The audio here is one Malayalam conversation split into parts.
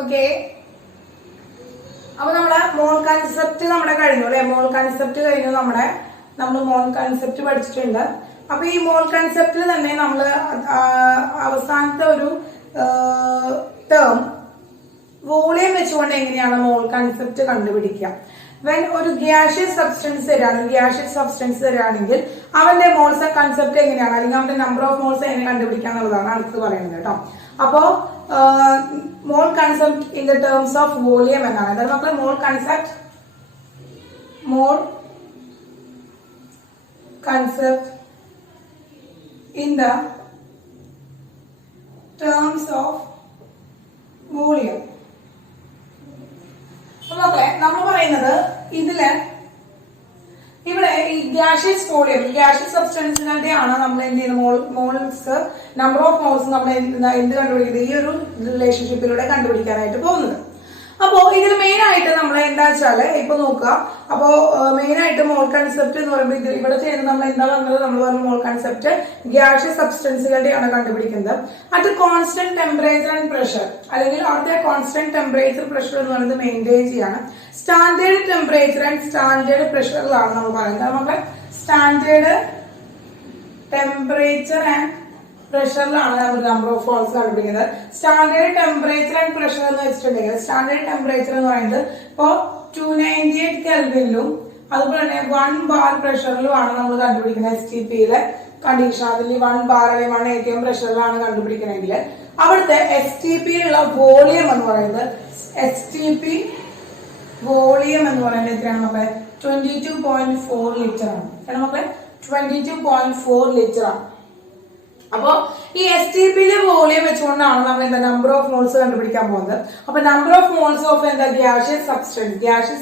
ഓക്കെ, അപ്പൊ നമ്മുടെ മോൾ കൺസെപ്റ്റ് നമ്മുടെ കഴിഞ്ഞു അല്ലെ. മോൾ കൺസെപ്റ്റ് കഴിഞ്ഞു. നമ്മൾ മോൾ കൺസെപ്റ്റ് പഠിച്ചിട്ടുണ്ട്. അപ്പൊ ഈ മോൾ കൺസെപ്റ്റിൽ തന്നെ നമ്മൾ അവസാനത്തെ ഒരു ടേം വോളിയം വെച്ചുകൊണ്ട് എങ്ങനെയാണ് മോൾ കൺസെപ്റ്റ് കണ്ടുപിടിക്കുക. വെൻ ഒരു ഗ്യാഷ്യസ് സബ്സ്റ്റൻസ് തരാണെങ്കിൽ അവന്റെ മോൾസ് കൺസെപ്റ്റ് എങ്ങനെയാണ്, അല്ലെങ്കിൽ അവന്റെ നമ്പർ ഓഫ് മോൾസ് എങ്ങനെ കണ്ടുപിടിക്കുക എന്നുള്ളതാണ് അടുത്ത് പറയുന്നത് കേട്ടോ. അപ്പോ മോൾ concept in the terms of volume എന്നാണ്. അതായത് മക്കളെ മോൾ concept in the terms of volume. മക്കളെ നമ്മൾ പറയുന്നത് ഇവിടെ ഈ ഗ്യാഷ്യസ് വോളിയം, ഗ്യാഷ്യസ് സബ്സ്റ്റൻസിനുടെയാണ് നമ്മൾ എന്ത് ചെയ്യുന്നത്, മോൾസ് നമ്പർ ഓഫ് മോൾസ് നമ്മൾ എന്ത് കണ്ടുപിടിക്കുന്നത്, ഈ ഒരു റിലേഷൻഷിപ്പിലൂടെ കണ്ടുപിടിക്കാനായിട്ട് പോകുന്നത്. അപ്പോ ഇതിൽ മെയിൻ ആയിട്ട് നമ്മൾ എന്താ വെച്ചാല് ഇപ്പൊ നോക്കുക. അപ്പോ മെയിൻ ആയിട്ട് മോൾ കൺസെപ്റ്റ് എന്ന് പറയുമ്പോൾ ഇവിടെ ചെയ്യുന്നത് നമ്മൾ എന്താ പറഞ്ഞത്, നമ്മൾ പറഞ്ഞ മോൾ കൺസെപ്റ്റ് ഗ്യാഷ്യസ് സബ്സ്റ്റൻസുകളുടെയാണ് കണ്ടുപിടിക്കുന്നത്. അത് കോൺസ്റ്റന്റ് ടെമ്പറേച്ചർ ആൻഡ് പ്രഷർ, അല്ലെങ്കിൽ അവിടുത്തെ കോൺസ്റ്റന്റ് ടെമ്പറേച്ചർ പ്രഷർ എന്ന് പറയുന്നത് മെയിൻറ്റെയിൻ ചെയ്യാണ്. സ്റ്റാൻഡേർഡ് ടെമ്പറേച്ചർ ആൻഡ് സ്റ്റാൻഡേർഡ് പ്രഷറിലാണ് നമ്മൾ പറയുന്നത്. നമുക്ക് സ്റ്റാൻഡേർഡ് ടെമ്പറേച്ചർ ആൻഡ് പ്രഷറിലാണ് നമ്മൾ നമ്പർ ഓഫ് മോൾസ് കണ്ടുപിടിക്കുന്നത്. സ്റ്റാൻഡേർഡ് ടെമ്പറേച്ചർ ആൻഡ് പ്രഷർ എന്ന് വെച്ചിട്ടുണ്ടെങ്കിൽ സ്റ്റാൻഡേർഡ് ടെമ്പറേച്ചർ എന്ന് പറയുന്നത് ഇപ്പോ 298 കെൽവിനിലും അതുപോലെ തന്നെ 1 ബാർ പ്രഷറിലുമാണ് നമ്മൾ കണ്ടുപിടിക്കുന്നത്. STPയിലെ കണ്ടീഷൻ അതിൽ 1 ബാർ അല്ലെങ്കിൽ 1 ATM പ്രഷറിലാണ് കണ്ടുപിടിക്കണമെങ്കിൽ അവിടുത്തെ STPയിലുള്ള വോളിയം എന്ന് പറയുന്നത് STP വോളിയം എന്ന് പറയുന്നത് എത്രയാണ് മക്കളെ, 22.4 ലിറ്റർ ആണ്. കാരണം മക്കളെ 22.4 ലിറ്റർ ആണ്. അപ്പൊ ഈ STPയിലെ വോളിയം വെച്ചുകൊണ്ടാണ് നമ്മൾ എന്താ നമ്പർ ഓഫ് മോൾസ് കണ്ടുപിടിക്കാൻ പോകുന്നത്. അപ്പൊ നമ്പർ ഓഫ് മോൾസ് ഓഫ് എന്താ ഗ്യാഷ്യസ്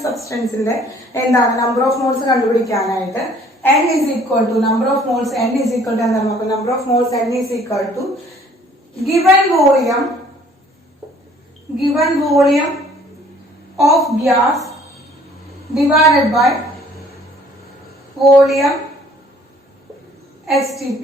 സബ്സ്റ്റൻസിന്റെ എന്താണ് നമ്പർ ഓഫ് മോൾസ് കണ്ടുപിടിക്കാനായിട്ട് N is equal to number of moles N is equal to എന്താണ് നമുക്ക് number of moles N is equal to given volume of gas divided by volume STP.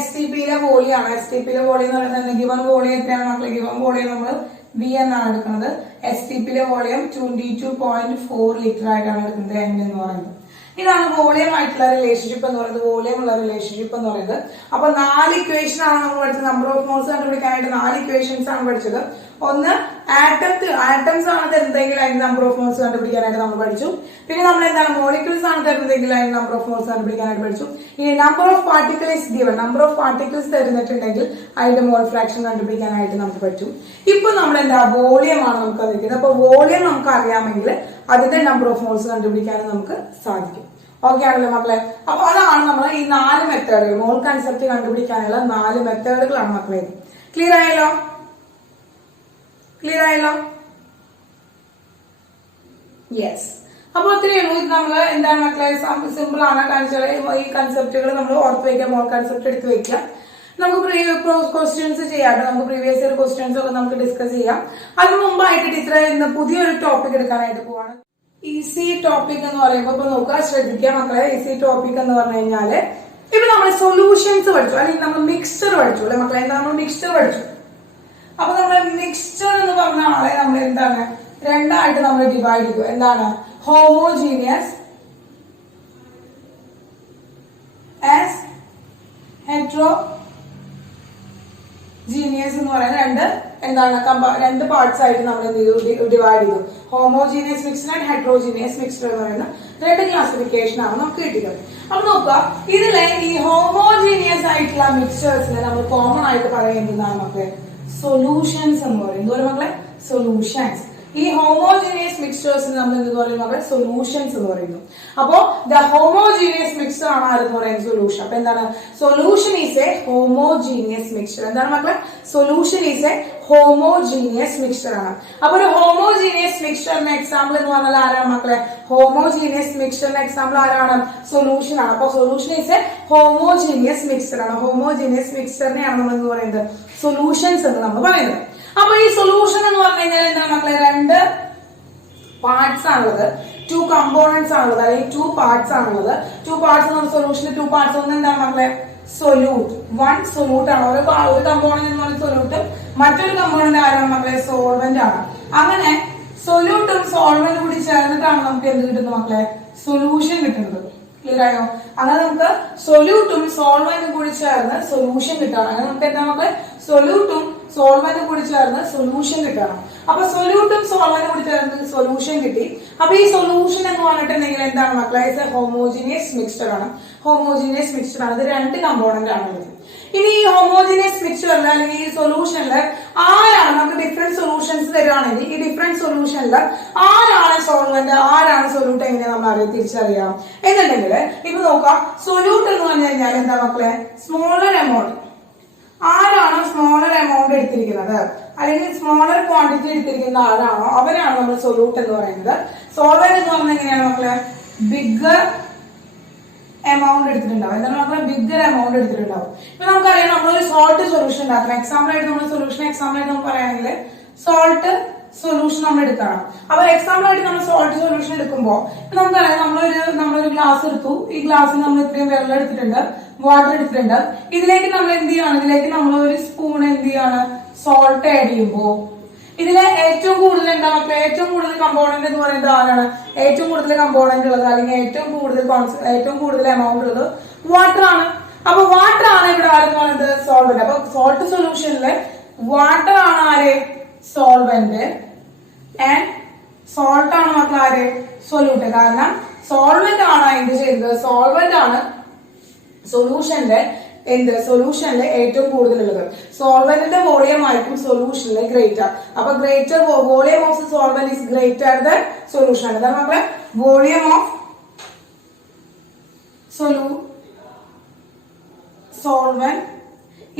STPയിലെ വോളിയാണ്. STPയിലെ വോളിയം എന്ന് പറയുന്നത് ഗിവൺ വോളിയം എത്രയാണ് മക്കളെ, ഗിവൺ വോളിയം നമ്മൾ V എന്നാണ് എടുക്കുന്നത്. STPയിലെ വോളിയം 22.4 ലിറ്റർ ആയിട്ടാണ് എടുക്കുന്നത് N എന്ന് പറയുന്നത്. ഇതാണ് വോളിയം ആയിട്ടുള്ള റിലേഷൻഷിപ്പ് എന്ന് പറയുന്നത്, വോളിയം ഉള്ള റിലേഷൻഷിപ്പ് എന്ന് പറയുന്നത്. അപ്പൊ 4 ഇക്വേഷൻ ആണ് നമ്മൾ പഠിച്ചത്. നമ്പർ ഓഫ് മോൾസ് കണ്ടുപിടിക്കാനായിട്ട് 4 ഇക്വേഷൻസ് ആണ് പഠിച്ചത്. ഒന്ന് ആറ്റംസ് ആണ് തരുന്നതെങ്കിൽ അതിന്റെ നമ്പർ ഓഫ് മോൾസ് കണ്ടുപിടിക്കാനായിട്ട് നമ്മൾ പഠിച്ചു. പിന്നെ നമ്മൾ എന്താണ് മോളിക്യൂൾസ് ആണ് തരുന്നതെങ്കിൽ അതിന്റെ നമ്പർ ഓഫ് മോൾസ് കണ്ടുപിടിക്കാനായിട്ട് പഠിച്ചു. ഇനി number of particle is given, number of particles തരുന്നിട്ടുണ്ടെങ്കിൽ അതിന്റെ മോൾ ഫ്രാക്ഷൻ കണ്ടുപിടിക്കാനായിട്ട് നമുക്ക് പറ്റും. ഇപ്പൊ നമ്മൾ എന്താ വോളിയം ആണ് നമുക്ക് അറിയിക്കുന്നത്. അപ്പൊ വോളിയം നമുക്ക് അറിയാമെങ്കിൽ അതിന്റെ നമ്പർ ഓഫ് മോൾസ് കണ്ടുപിടിക്കാനും നമുക്ക് സാധിക്കും. ഓക്കെ ആണല്ലോ മക്കളെ. അപ്പൊ അതാണ് നമ്മൾ ഈ 4 മെത്തേഡുകൾ, മോൾ കൺസെപ്റ്റ് കണ്ടുപിടിക്കാനുള്ള 4 മെത്തേഡുകളാണ് മക്കളെ. ക്ലിയർ ആയല്ലോ? യെസ്. അപ്പൊ ഒത്തിരി നമ്മൾ എന്താണ് മക്കളെ, സിമ്പിൾ ആണ്. കാണിച്ചാൽ ഈ കൺസെപ്റ്റുകൾ നമ്മൾ ഓർത്ത് വയ്ക്കുക, മോൾ കൺസെപ്റ്റ് എടുത്ത് വെക്കുക. നമുക്ക് ക്വസ്റ്റ്യൻസ് ചെയ്യാം. നമുക്ക് പ്രീവിയസ് ഇയർ ക്വസ്റ്റ്യൻസ് ഒക്കെ നമുക്ക് ഡിസ്കസ് ചെയ്യാം. അതിന് മുമ്പായിട്ട് ടീച്ചർ ഇന്ന് പുതിയൊരു ടോപ്പിക് എടുക്കാനായിട്ട് പോവാണ്. ഈസി ടോപ്പിക് എന്ന് പറയുമ്പോൾ ഇപ്പൊ നോക്കുക, ശ്രദ്ധിക്കുക മക്കളെ. ഈസി ടോപ്പിക് എന്ന് പറഞ്ഞു കഴിഞ്ഞാല് ഇപ്പൊ നമ്മൾ സൊല്യൂഷൻസ് പഠിച്ചു, അല്ലെങ്കിൽ നമ്മൾ മിക്സ്ചർ പഠിച്ചു അല്ലെ മക്കളെ. എന്താ നമ്മൾ മിക്സ്ചർ പഠിച്ചു. അപ്പൊ നമ്മൾ മിക്സ്ചർ എന്ന് പറഞ്ഞ ആളെ നമ്മൾ എന്താണ് രണ്ടായിട്ട് നമ്മൾ ഡിവൈഡ് ചെയ്തു. എന്താണ് ഹോമോജീനിയസ് ആസ് ഹെറ്ററോജീനിയസ് എന്ന് പറയുന്ന രണ്ട് പാർട്സ് ആയിട്ട് നമ്മൾ എന്ത് ചെയ്തു, ഡിവൈഡ് ചെയ്തു. Homogeneous mixed and heterogeneous mixed എന്ന് പറയുന്ന 2 ക്ലാസിഫിക്കേഷൻ ആണ് നമുക്ക് കിട്ടിയത്. അപ്പൊ നോക്കുക, ഇതിലെ ഈ ഹോമോജീനിയസ് ആയിട്ടുള്ള മിക്സ്ചേഴ്സിനെ നമ്മൾ കോമൺ ആയിട്ട് പറയുന്നതാണ് മക്കളെ സൊല്യൂഷൻസ് എന്ന് പറയും. എന്തോ മക്കളെ സൊല്യൂഷൻസ്. ഈ ഹോമോജീനിയസ് മിക്സ്ചേഴ്സിന് നമ്മൾ എന്ത് പറയും മക്കളെ സൊല്യൂഷൻസ് എന്ന് പറയുന്നു. അപ്പോ ദ ഹോമോജീനിയസ് മിക്സ്ചർ ആണ് ആരെന്ന് പറയുന്നത് സൊല്യൂഷൻ. അപ്പൊ എന്താണ് solution is A homogeneous mixture. എന്താണ് മക്കളെ solution is A homogeneous mixture ആണ്. അപ്പൊ ഒരു ഹോമോജീനിയസ് മിക്സ്ചറിന്റെ എക്സാമ്പിൾ എന്ന് പറഞ്ഞാൽ ആരാണ് മക്കളെ, ഹോമോജീനിയസ് മിക്സ്ചറിന്റെ എക്സാമ്പിൾ ആരാണ്, സൊല്യൂഷൻ ആണ്. അപ്പൊ solution is A homogeneous mixture ആണ്. ഹോമോജീനിയസ് മിക്സ്ചറിനെയാണ് നമ്മൾ എന്ന് പറയുന്നത് സൊല്യൂഷൻസ് എന്ന് നമ്മൾ പറയുന്നത്. അപ്പൊ ഈ സൊല്യൂഷൻ എന്ന് പറഞ്ഞു കഴിഞ്ഞാൽ എന്താണ് മക്കളെ, 2 പാർട്സ് ആണുള്ളത്, 2 കമ്പോണൻസ് ആണുള്ളത്, അല്ലെങ്കിൽ 2 പാർട്സ് ആണുള്ളത്. 2 പാർട്സ് എന്ന് പറഞ്ഞ സൊല്യൂഷന് 2 പാർട്സ്. ഒന്ന് എന്താണ് മക്കളെ സൊല്യൂട്ട്, 1 സൊല്യൂട്ട് ആണ്. ഒരു കമ്പോണന്റ് എന്ന് പറഞ്ഞ സൊല്യൂട്ടും മറ്റൊരു കമ്പോണന്റ് ആരാണ് മക്കളെ? സോൾവെന്റ് ആണ്. അങ്ങനെ സൊല്യൂട്ടും സോൾവെന്റും കൂടി ചേർന്നിട്ടാണ് നമുക്ക് എന്ത് കിട്ടുന്നത് മക്കളെ? സൊല്യൂഷൻ കിട്ടുന്നത്. ക്ലിയർ ആയോ? അങ്ങനെ നമുക്ക് സൊല്യൂട്ടും സോൾവെന്റും കൂടി ചേർന്ന് സൊല്യൂഷൻ കിട്ടണം. അങ്ങനെ നമുക്ക് എന്താ മക്കളെ? സൊല്യൂട്ടും സോൾവെന്റും കൂടി ചേർന്ന് സൊല്യൂഷൻ കിട്ടണം. അപ്പൊ സൊല്യൂട്ടും സോൾവെന്റും കൂടി ചേർന്ന് സൊല്യൂഷൻ കിട്ടി. അപ്പൊ ഈ സൊല്യൂഷൻ എന്ന് പറഞ്ഞിട്ടുണ്ടെങ്കിൽ എന്താണ് മക്കളെ? ഹോമോജീനിയസ് മിക്സ്ചർ ആണ്. ഹോമോജീനിയസ് മിക്സ്ചർ ആണ്. ഇത് രണ്ട് കമ്പോണന്റ് ആണ്. ഇനി ഈ ഹോമോജീനിയസ് മിക്സ്ചറിൽ അല്ലെങ്കിൽ ഈ സൊല്യൂഷനില് ആരാണ് നമുക്ക് ഡിഫറെന്റ് സൊല്യൂഷൻസ് തരുവാണെങ്കിൽ ഈ ഡിഫറെന്റ് സൊല്യൂഷനിൽ ആരാണ് സോൾവെന്റ് ആരാണ് സൊല്യൂട്ട് എങ്ങനെ നമ്മൾ തിരിച്ചറിയാം എന്നുണ്ടെങ്കിൽ ഇപ്പൊ നോക്കാം. സൊല്യൂട്ട് എന്ന് പറഞ്ഞു കഴിഞ്ഞാൽ എന്താ മക്കളെ? Smaller amount. ആരാണ് സ്മോളർ എമൗണ്ട് എടുത്തിരിക്കുന്നത് അല്ലെങ്കിൽ സ്മോളർ ക്വാണ്ടിറ്റി എടുത്തിരിക്കുന്ന ആരാണോ അവരാണ് നമ്മൾ സൊല്യൂട്ട് എന്ന് പറയുന്നത്. സോൾവെന്റ് എന്ന് പറഞ്ഞാൽ എങ്ങനെയാണ് മക്കളെ? ബിഗ്ഗർ എമൗണ്ട് എടുത്തിട്ടുണ്ടാവും. എന്താണ് മക്കളെ? ബിഗ്ഗർ എമൗണ്ട് എടുത്തിട്ടുണ്ടാവും. ഇപ്പൊ നമുക്കറിയാം നമ്മളൊരു സോൾട്ട് സൊല്യൂഷൻ ഉണ്ടാക്കണം. എക്സാമ്പിൾ ആയിട്ട് നമ്മൾ സൊല്യൂഷൻ എക്സാമ്പിൾ ആയിട്ട് നമുക്ക് പറയുകയാണെങ്കിൽ സോൾട്ട് സൊല്യൂഷൻ നമ്മൾ എടുക്കണം. അപ്പൊ എക്സാമ്പിൾ ആയിട്ട് നമ്മൾ സോൾട്ട് സൊല്യൂഷൻ എടുക്കുമ്പോൾ നമുക്കറിയാം നമ്മളൊരു ഗ്ലാസ് എടുത്തു. ഈ ഗ്ലാസ്സിൽ നമ്മൾ ഇത്രയും വെള്ളം എടുത്തിട്ടുണ്ട്, വാട്ടർ എടുത്തിട്ടുണ്ട്. ഇതിലേക്ക് നമ്മൾ എന്ത് ചെയ്യാണ്? ഇതിലേക്ക് നമ്മൾ ഒരു സ്പൂൺ എന്ത് ചെയ്യാണ്? സോൾട്ട് ആഡ് ചെയ്യുമ്പോൾ ഇതിലെ ഏറ്റവും കൂടുതൽ എന്താ മക്കളെ? ഏറ്റവും കൂടുതൽ കമ്പോണന്റ് എന്ന് പറയുന്നത് ആരാണ്? ഏറ്റവും കൂടുതൽ കമ്പോണന്റ് ഉള്ളത് അല്ലെങ്കിൽ ഏറ്റവും കൂടുതൽ എമൗണ്ട് ഉള്ളത് വാട്ടർ ആണ്. അപ്പൊ വാട്ടർ ആണ് ഇവിടെ ആരെന്ന് പറയുന്നത്? സോൾവെന്റ്. അപ്പൊ സോൾട്ട് സൊല്യൂഷനില് വാട്ടർ ആണ് ആര്? സോൾവെന്റ്. ആൻഡ് സോൾട്ട് ആണ് മക്കൾ ആര്? സൊല്യൂട്ട്. കാരണം സോൾവെന്റ് ആണ് എന്ത് ചെയ്തത്? സോൾവെന്റ് ആണ് സൊല്യൂഷന്റെ സൊല്യൂഷനിൽ ഏറ്റവും കൂടുതലുള്ളത്. സോൾവെന്റിന്റെ വോളിയം ആയിരിക്കും സൊല്യൂഷനിലെ ഗ്രേറ്റർ. അപ്പൊ greater volume of solvent is greater than solution. എന്താണ് മക്കളെ? Volume of solvent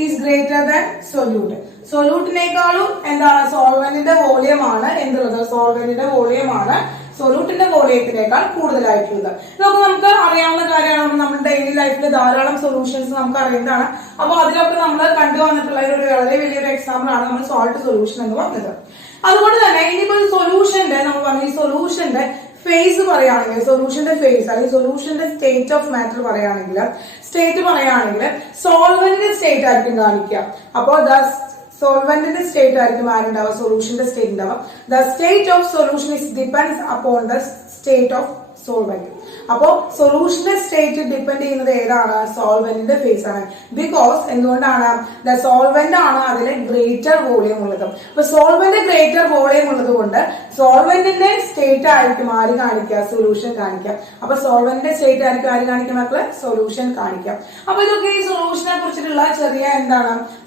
is greater than solute. സൊല്യൂട്ടിനേക്കാളും എന്താണ്? സോൾവെന്റിന്റെ വോളിയം ആണ് എന്തുള്ളത്? സോൾവെന്റിന്റെ വോളിയം ആണ് സൊല്യൂട്ടിന്റെ വോളിയത്തിനേക്കാൾ കൂടുതലായിട്ടുള്ളത്. ഇതൊക്കെ നമുക്ക് അറിയാവുന്ന കാര്യമാണ്. നമ്മുടെ ഡെയിലി ലൈഫിൽ ധാരാളം സൊല്യൂഷൻസ് നമുക്ക് അറിയുന്നതാണ്. അപ്പൊ അതിലൊക്കെ നമ്മൾ കണ്ടുവന്നിട്ടുള്ള ഒരു വളരെ വലിയൊരു എക്സാമ്പിൾ ആണ് നമ്മൾ സോൾട്ട് സൊല്യൂഷൻ എന്ന് പറഞ്ഞത്. അതുകൊണ്ട് തന്നെ ഇനിയിപ്പോ സൊല്യൂഷന്റെ നമ്മൾ പറഞ്ഞു ഈ സൊല്യൂഷന്റെ ഫേസ് പറയുകയാണെങ്കിൽ സൊല്യൂഷന്റെ ഫേസ് അല്ലെങ്കിൽ സൊല്യൂഷന്റെ സ്റ്റേറ്റ് ഓഫ് മാറ്റർ പറയുകയാണെങ്കിൽ സോൾവെന്റിന്റെ സ്റ്റേറ്റ് ആയിരിക്കും കാണിക്കുക. അപ്പോ സോൾവെന്റിന്റെ സ്റ്റേറ്റ് ആയിരിക്കും ആരുണ്ടാവുക? സൊല്യൂഷന്റെ സ്റ്റേറ്റ് ഉണ്ടാവുക. The state of solution is depends upon the state of solvent. അപ്പോ സൊല്യൂഷന്റെ സ്റ്റേറ്റ് ഡിപ്പെൻഡ് ചെയ്യുന്നത് ഏതാണ്? സോൾവെന്റിന്റെ ഫേസ് ആണ്. ബിക്കോസ് എന്തുകൊണ്ടാണ്? ദ സോൾവെന്റ് ആണ് അതിലെ ഗ്രേറ്റർ വോളിയം ഉള്ളത്. അപ്പൊ സോൾവെന്റ് ഗ്രേറ്റർ വോളിയം ഉള്ളത് കൊണ്ട് സോൾവെന്റിന്റെ സ്റ്റേറ്റ് ആയിരിക്കും ആര് കാണിക്കുക? സൊല്യൂഷൻ കാണിക്കുക. അപ്പൊ സോൾവെന്റിന്റെ സ്റ്റേറ്റ് ആയിരിക്കും ആര് കാണിക്കുക മക്കള്? സൊല്യൂഷൻ കാണിക്കാം. അപ്പൊ ഇതൊക്കെ ഈ സൊല്യൂഷനെ കുറിച്ചിട്ടുള്ള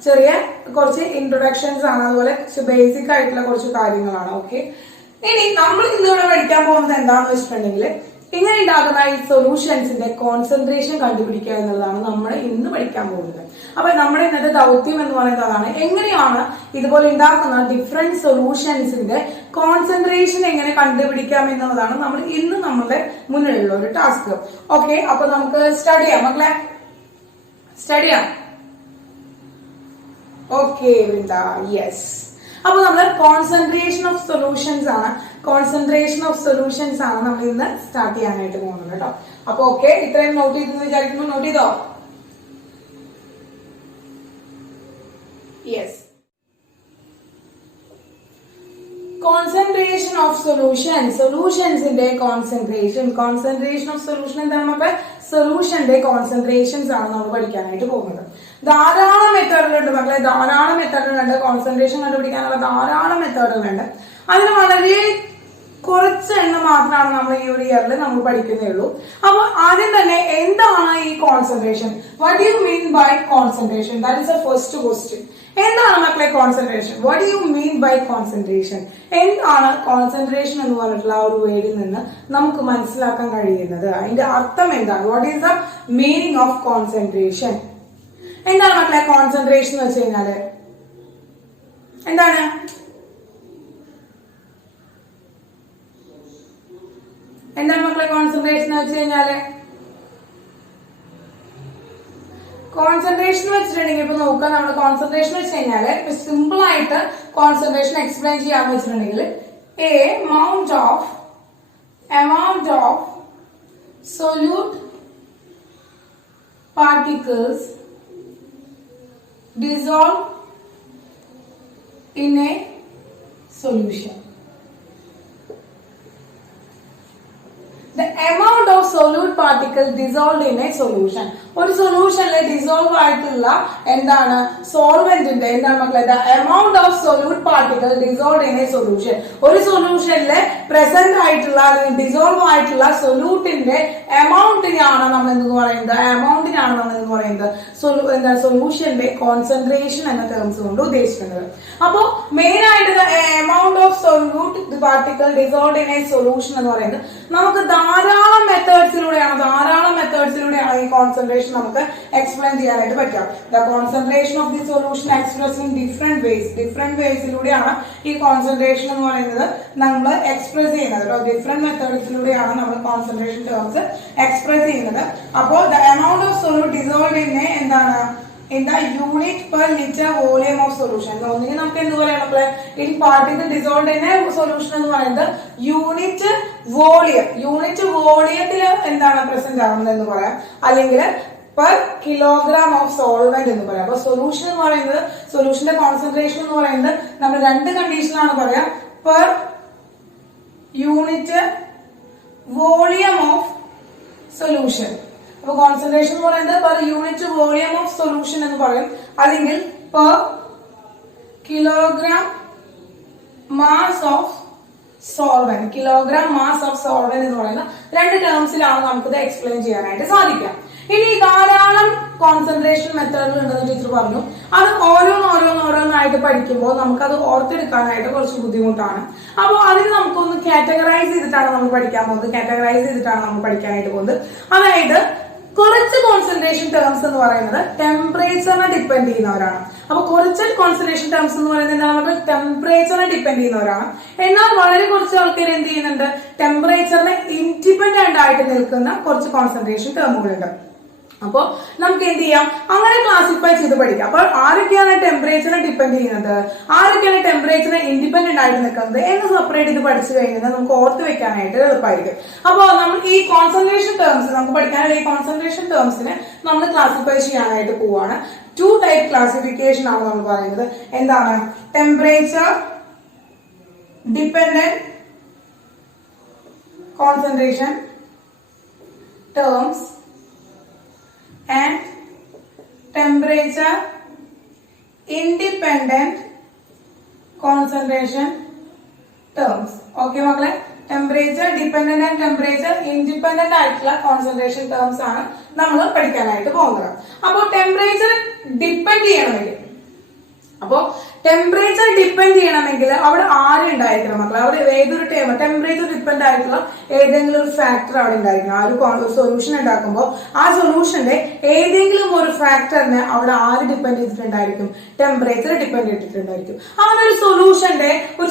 ചെറിയ കുറച്ച് ഇൻട്രൊഡക്ഷൻസ് ആണ്. അതുപോലെ ബേസിക് ആയിട്ടുള്ള കുറച്ച് കാര്യങ്ങളാണ്. ഓക്കെ, ഇനി നമ്മൾ ഇന്നിവിടെ പഠിക്കാൻ പോകുന്നത് എന്താണെന്ന് വെച്ചിട്ടുണ്ടെങ്കിൽ ഇങ്ങനെ ഉണ്ടാകുന്ന ഈ സൊല്യൂഷൻസിന്റെ കോൺസെൻട്രേഷൻ കണ്ടുപിടിക്കുക എന്നുള്ളതാണ് നമ്മൾ ഇന്ന് പഠിക്കാൻ പോകുന്നത്. അപ്പൊ നമ്മുടെ ഇന്നത്തെ ദൗത്യം എന്ന് പറയുന്നത് അതാണ്. എങ്ങനെയാണ് ഇതുപോലെ ഉണ്ടാക്കുന്ന ഡിഫറെന്റ് സൊല്യൂഷൻസിന്റെ കോൺസെൻട്രേഷൻ എങ്ങനെ കണ്ടുപിടിക്കാം എന്നുള്ളതാണ് നമ്മൾ ഇന്ന് നമ്മളുടെ മുന്നിലുള്ള ഒരു ടാസ്ക്. ഓക്കെ, അപ്പൊ നമുക്ക് സ്റ്റാർട്ട് ചെയ്യാം മക്കളെ. സ്റ്റാർട്ട് ചെയ്യാം. Okay Vrinda, yes. അപ്പൊ നമ്മൾ കോൺസെൻട്രേഷൻ ഓഫ് സൊല്യൂഷൻസ് ആണ് നമ്മൾ ഇന്ന് സ്റ്റാർട്ട് ചെയ്യാനായിട്ട് പോകുന്നത് കേട്ടോ. അപ്പൊ ഓക്കെ, ഇത്രയും നോട്ട് ചെയ്തെന്ന് വിചാരിക്കുന്നു. നോട്ട് ചെയ്തോ? യെസ്. കോൺസെൻട്രേഷൻ ഓഫ് സൊല്യൂഷൻസിന്റെ കോൺസെൻട്രേഷൻ ഓഫ് സൊല്യൂഷൻ എന്താണ് മക്കളെ? സൊല്യൂഷന്റെ കോൺസെൻട്രേഷൻസ് ആണ് നമ്മൾ പഠിക്കാനായിട്ട് പോകുന്നത്. ധാരാളം മെത്തേഡുകളുണ്ട് മക്കളെ, ധാരാളം മെത്തേഡുകളുണ്ട്. കോൺസെൻട്രേഷൻ കണ്ടുപിടിക്കാനുള്ള ധാരാളം മെത്തേഡുകളുണ്ട്. അതിന് വളരെ കുറച്ച് എണ്ണം മാത്രമാണ് നമ്മൾ ഈ ഒരു ഇയറിൽ നമ്മൾ പഠിക്കുന്നേ ഉള്ളൂ. അപ്പൊ ആദ്യം തന്നെ എന്താണ് ഈ concentration? What you mean by concentration? That is a first question. എന്താണ് മക്കളെ concentration? What you mean by concentration? എന്താണ് കോൺസെൻട്രേഷൻ എന്ന് പറഞ്ഞിട്ടുള്ള ആ ഒരു വേർഡിൽ നിന്ന് നമുക്ക് മനസ്സിലാക്കാൻ കഴിയുന്നത്? അതിന്റെ അർത്ഥം എന്താണ്? What is the meaning of concentration? എന്താണ് മക്കളെ കോൺസെൻട്രേഷൻ എന്ന് വെച്ച് കഴിഞ്ഞാല്? എന്താണ് മക്കളെ കോൺസെൻട്രേഷൻ എന്ന് വെച്ച് കഴിഞ്ഞാല്? കോൺസെൻട്രേഷൻ വെച്ചിട്ടുണ്ടെങ്കിൽ ഇപ്പൊ നോക്കാം, നമ്മൾ കോൺസെൻട്രേഷൻ വെച്ച് കഴിഞ്ഞാല് സിമ്പിൾ ആയിട്ട് കോൺസെൻട്രേഷൻ എക്സ്പ്ലെയിൻ ചെയ്യാന്ന് വെച്ചിട്ടുണ്ടെങ്കിൽ amount of solute particles dissolved in a solution. The amount of solute particle dissolved in a solution. ഒരു സൊല്യൂഷനിലെ ഡിസോൾവ് ആയിട്ടുള്ള എന്താണ് സോൾവെന്റിന്റെ എന്താണ് മക്കളെ amount of solute particle dissolve in A solution. ഒരു സൊല്യൂഷനിലെ പ്രസന്റ് ആയിട്ടുള്ള അല്ലെങ്കിൽ ഡിസോൾവ് ആയിട്ടുള്ള സൊല്യൂട്ടിന്റെ എമൗണ്ടിനാണ് നമ്മൾ എന്ന് പറയുന്നത് സൊല്യൂഷന്റെ കോൺസെൻട്രേഷൻ എന്ന ടേംസ് കൊണ്ട് ഉദ്ദേശിക്കുന്നത്. അപ്പോ മെയിൻ ആയിട്ട് amount of solute particle dissolve in A solution എന്ന് പറയുന്നത് നമുക്ക് ധാരാളം മെത്തേഡ്സിലൂടെയാണ് ഈ കോൺസെൻട്രേഷൻ നമുക്ക് എക്സ്പ്ലെയിൻ ചെയ്യാനായിട്ട് പറ്റുക. The concentration of the solution express in different വേസിലൂടെയാണ് ഈ കോൺസെൻട്രേഷൻ എന്ന് പറയുന്നത് നമ്മൾ എക്സ്പ്രസ് ചെയ്യുന്നത്. ഡിഫറെന്റ് മെത്തേഡ്സിലൂടെയാണ് നമ്മൾ കോൺസെൻട്രേഷൻ ടേംസ് എക്സ്പ്രസ് ചെയ്യുന്നത്. അപ്പോൾ the amount of solute dissolve in എന്താണ് in the unit per liter volume of solution. ഒന്നുകിൽ നമുക്ക് എന്ത് പറയാം മക്കളെ in particle dissolve in A solution എന്ന് പറയുന്നത് യൂണിറ്റ് വോളിയത്തിൽ എന്താണ് പ്രസന്റ് ആവുന്നത് എന്ന് പറയാം, അല്ലെങ്കിൽ പെർ കിലോഗ്രാം ഓഫ് സോൾവെന്റ് എന്ന് പറയാം. അപ്പൊ സൊല്യൂഷൻ എന്ന് പറയുന്നത് സൊല്യൂഷന്റെ കോൺസെൻട്രേഷൻ എന്ന് പറയുന്നത് നമ്മൾ രണ്ട് കണ്ടീഷനിലാണ് പറയാം. Per unit volume of solution. അപ്പൊ കോൺസെൻട്രേഷൻ എന്ന് പറയുന്നത് per unit volume of solution എന്ന് പറയും, അല്ലെങ്കിൽ per kilogram mass of solvent എന്ന് പറയുന്ന രണ്ട് ടേംസിലാണ് നമുക്കിത് എക്സ്പ്ലെയിൻ ചെയ്യാനായിട്ട് സാധിക്കുക. ഇനി ധാരാളം കോൺസെൻട്രേഷൻ മെത്തേഡുകൾ ഉണ്ടെന്ന് ടീച്ചർ പറഞ്ഞു. അത് ഓരോന്നായിട്ട് പഠിക്കുമ്പോൾ നമുക്കത് ഓർത്തെടുക്കാനായിട്ട് കുറച്ച് ബുദ്ധിമുട്ടാണ്. അപ്പോൾ അതിന് നമുക്കൊന്ന് കാറ്റഗറൈസ് ചെയ്തിട്ടാണ് നമ്മൾ പഠിക്കാനായിട്ട് പോകുന്നത്. അതായത് കുറച്ച് കോൺസെൻട്രേഷൻ ടേംസ് എന്ന് പറയുന്നത് ടെമ്പറേച്ചറിനെ ഡിപ്പെൻഡ് ചെയ്യുന്നവരാണ്. അപ്പൊ കുറച്ച് കോൺസെൻട്രേഷൻ ടേംസ് എന്ന് പറയുന്നത് എന്താണ്, ടെമ്പറേച്ചറിനെ ഡിപ്പെൻഡ് ചെയ്യുന്നവരാണ്. എന്നാൽ വളരെ കുറച്ച് ആൾക്കാർ എന്ത് ചെയ്യുന്നുണ്ട്, ടെമ്പറേച്ചറിനെ ഇൻഡിപെൻഡന്റ് ആയിട്ട് നിൽക്കുന്ന കുറച്ച് കോൺസെൻട്രേഷൻ ടേമുകളുണ്ട്. അപ്പൊ നമുക്ക് എന്ത് ചെയ്യാം, അങ്ങനെ ക്ലാസിഫൈ ചെയ്ത് പഠിക്കാം. അപ്പൊ ആരൊക്കെയാണ് ടെമ്പറേച്ചറിനെ ഡിപ്പെൻഡ് ചെയ്യുന്നത്, ആരൊക്കെയാണ് ടെമ്പറേച്ചറിനെ ഇൻഡിപെൻഡന്റ് ആയിട്ട് നിൽക്കുന്നത് എന്ന് സെപ്പറേറ്റ് ചെയ്ത് പഠിച്ചു കഴിഞ്ഞാൽ നമുക്ക് ഓർത്ത് വെക്കാനായിട്ട് എളുപ്പമായിരിക്കും. അപ്പോൾ നമ്മൾ ഈ കോൺസെൻട്രേഷൻ ടേംസ് നമുക്ക് പഠിക്കാനുള്ള ഈ കോൺസെൻട്രേഷൻ ടേംസിനെ നമ്മൾ ക്ലാസിഫൈ ചെയ്യാനായിട്ട് പോവാണ്. 2 ടൈപ്പ് ക്ലാസിഫിക്കേഷൻ ആണ് നമ്മൾ പറയുന്നത്. എന്താണ്, temperature dependent concentration terms and temperature independent concentration terms. Okay മക്കളെ, temperature dependent and temperature independent ആയിട്ടുള്ള കോൺസെൻട്രേഷൻ ടേംസ് ആണ് നമ്മൾ പഠിക്കാനായിട്ട് പോകുന്നത്. അപ്പോൾ ടെമ്പറേച്ചർ ഡിപ്പെൻഡ് ചെയ്യണമെങ്കിൽ അവിടെ ആരുണ്ടായിരിക്കണം മക്കളെ, അവിടെ ഏതൊരു ടെമ്പറേച്ചർ ഡിപ്പെൻഡ് ആയിട്ടുള്ള ഏതെങ്കിലും ഒരു ഫാക്ടർ അവിടെ ഉണ്ടായിരിക്കണം. ആ ഒരു സൊല്യൂഷൻ ഉണ്ടാക്കുമ്പോൾ ആ സൊല്യൂഷന്റെ ഏതെങ്കിലും ഒരു ഫാക്ടറിനെ അവിടെ ആര് ഡിപ്പെൻഡ് ചെയ്തിട്ടുണ്ടായിരിക്കും, ടെമ്പറേച്ചർ ഡിപ്പെൻഡ് ചെയ്തിട്ടുണ്ടായിരിക്കും. അങ്ങനെ ഒരു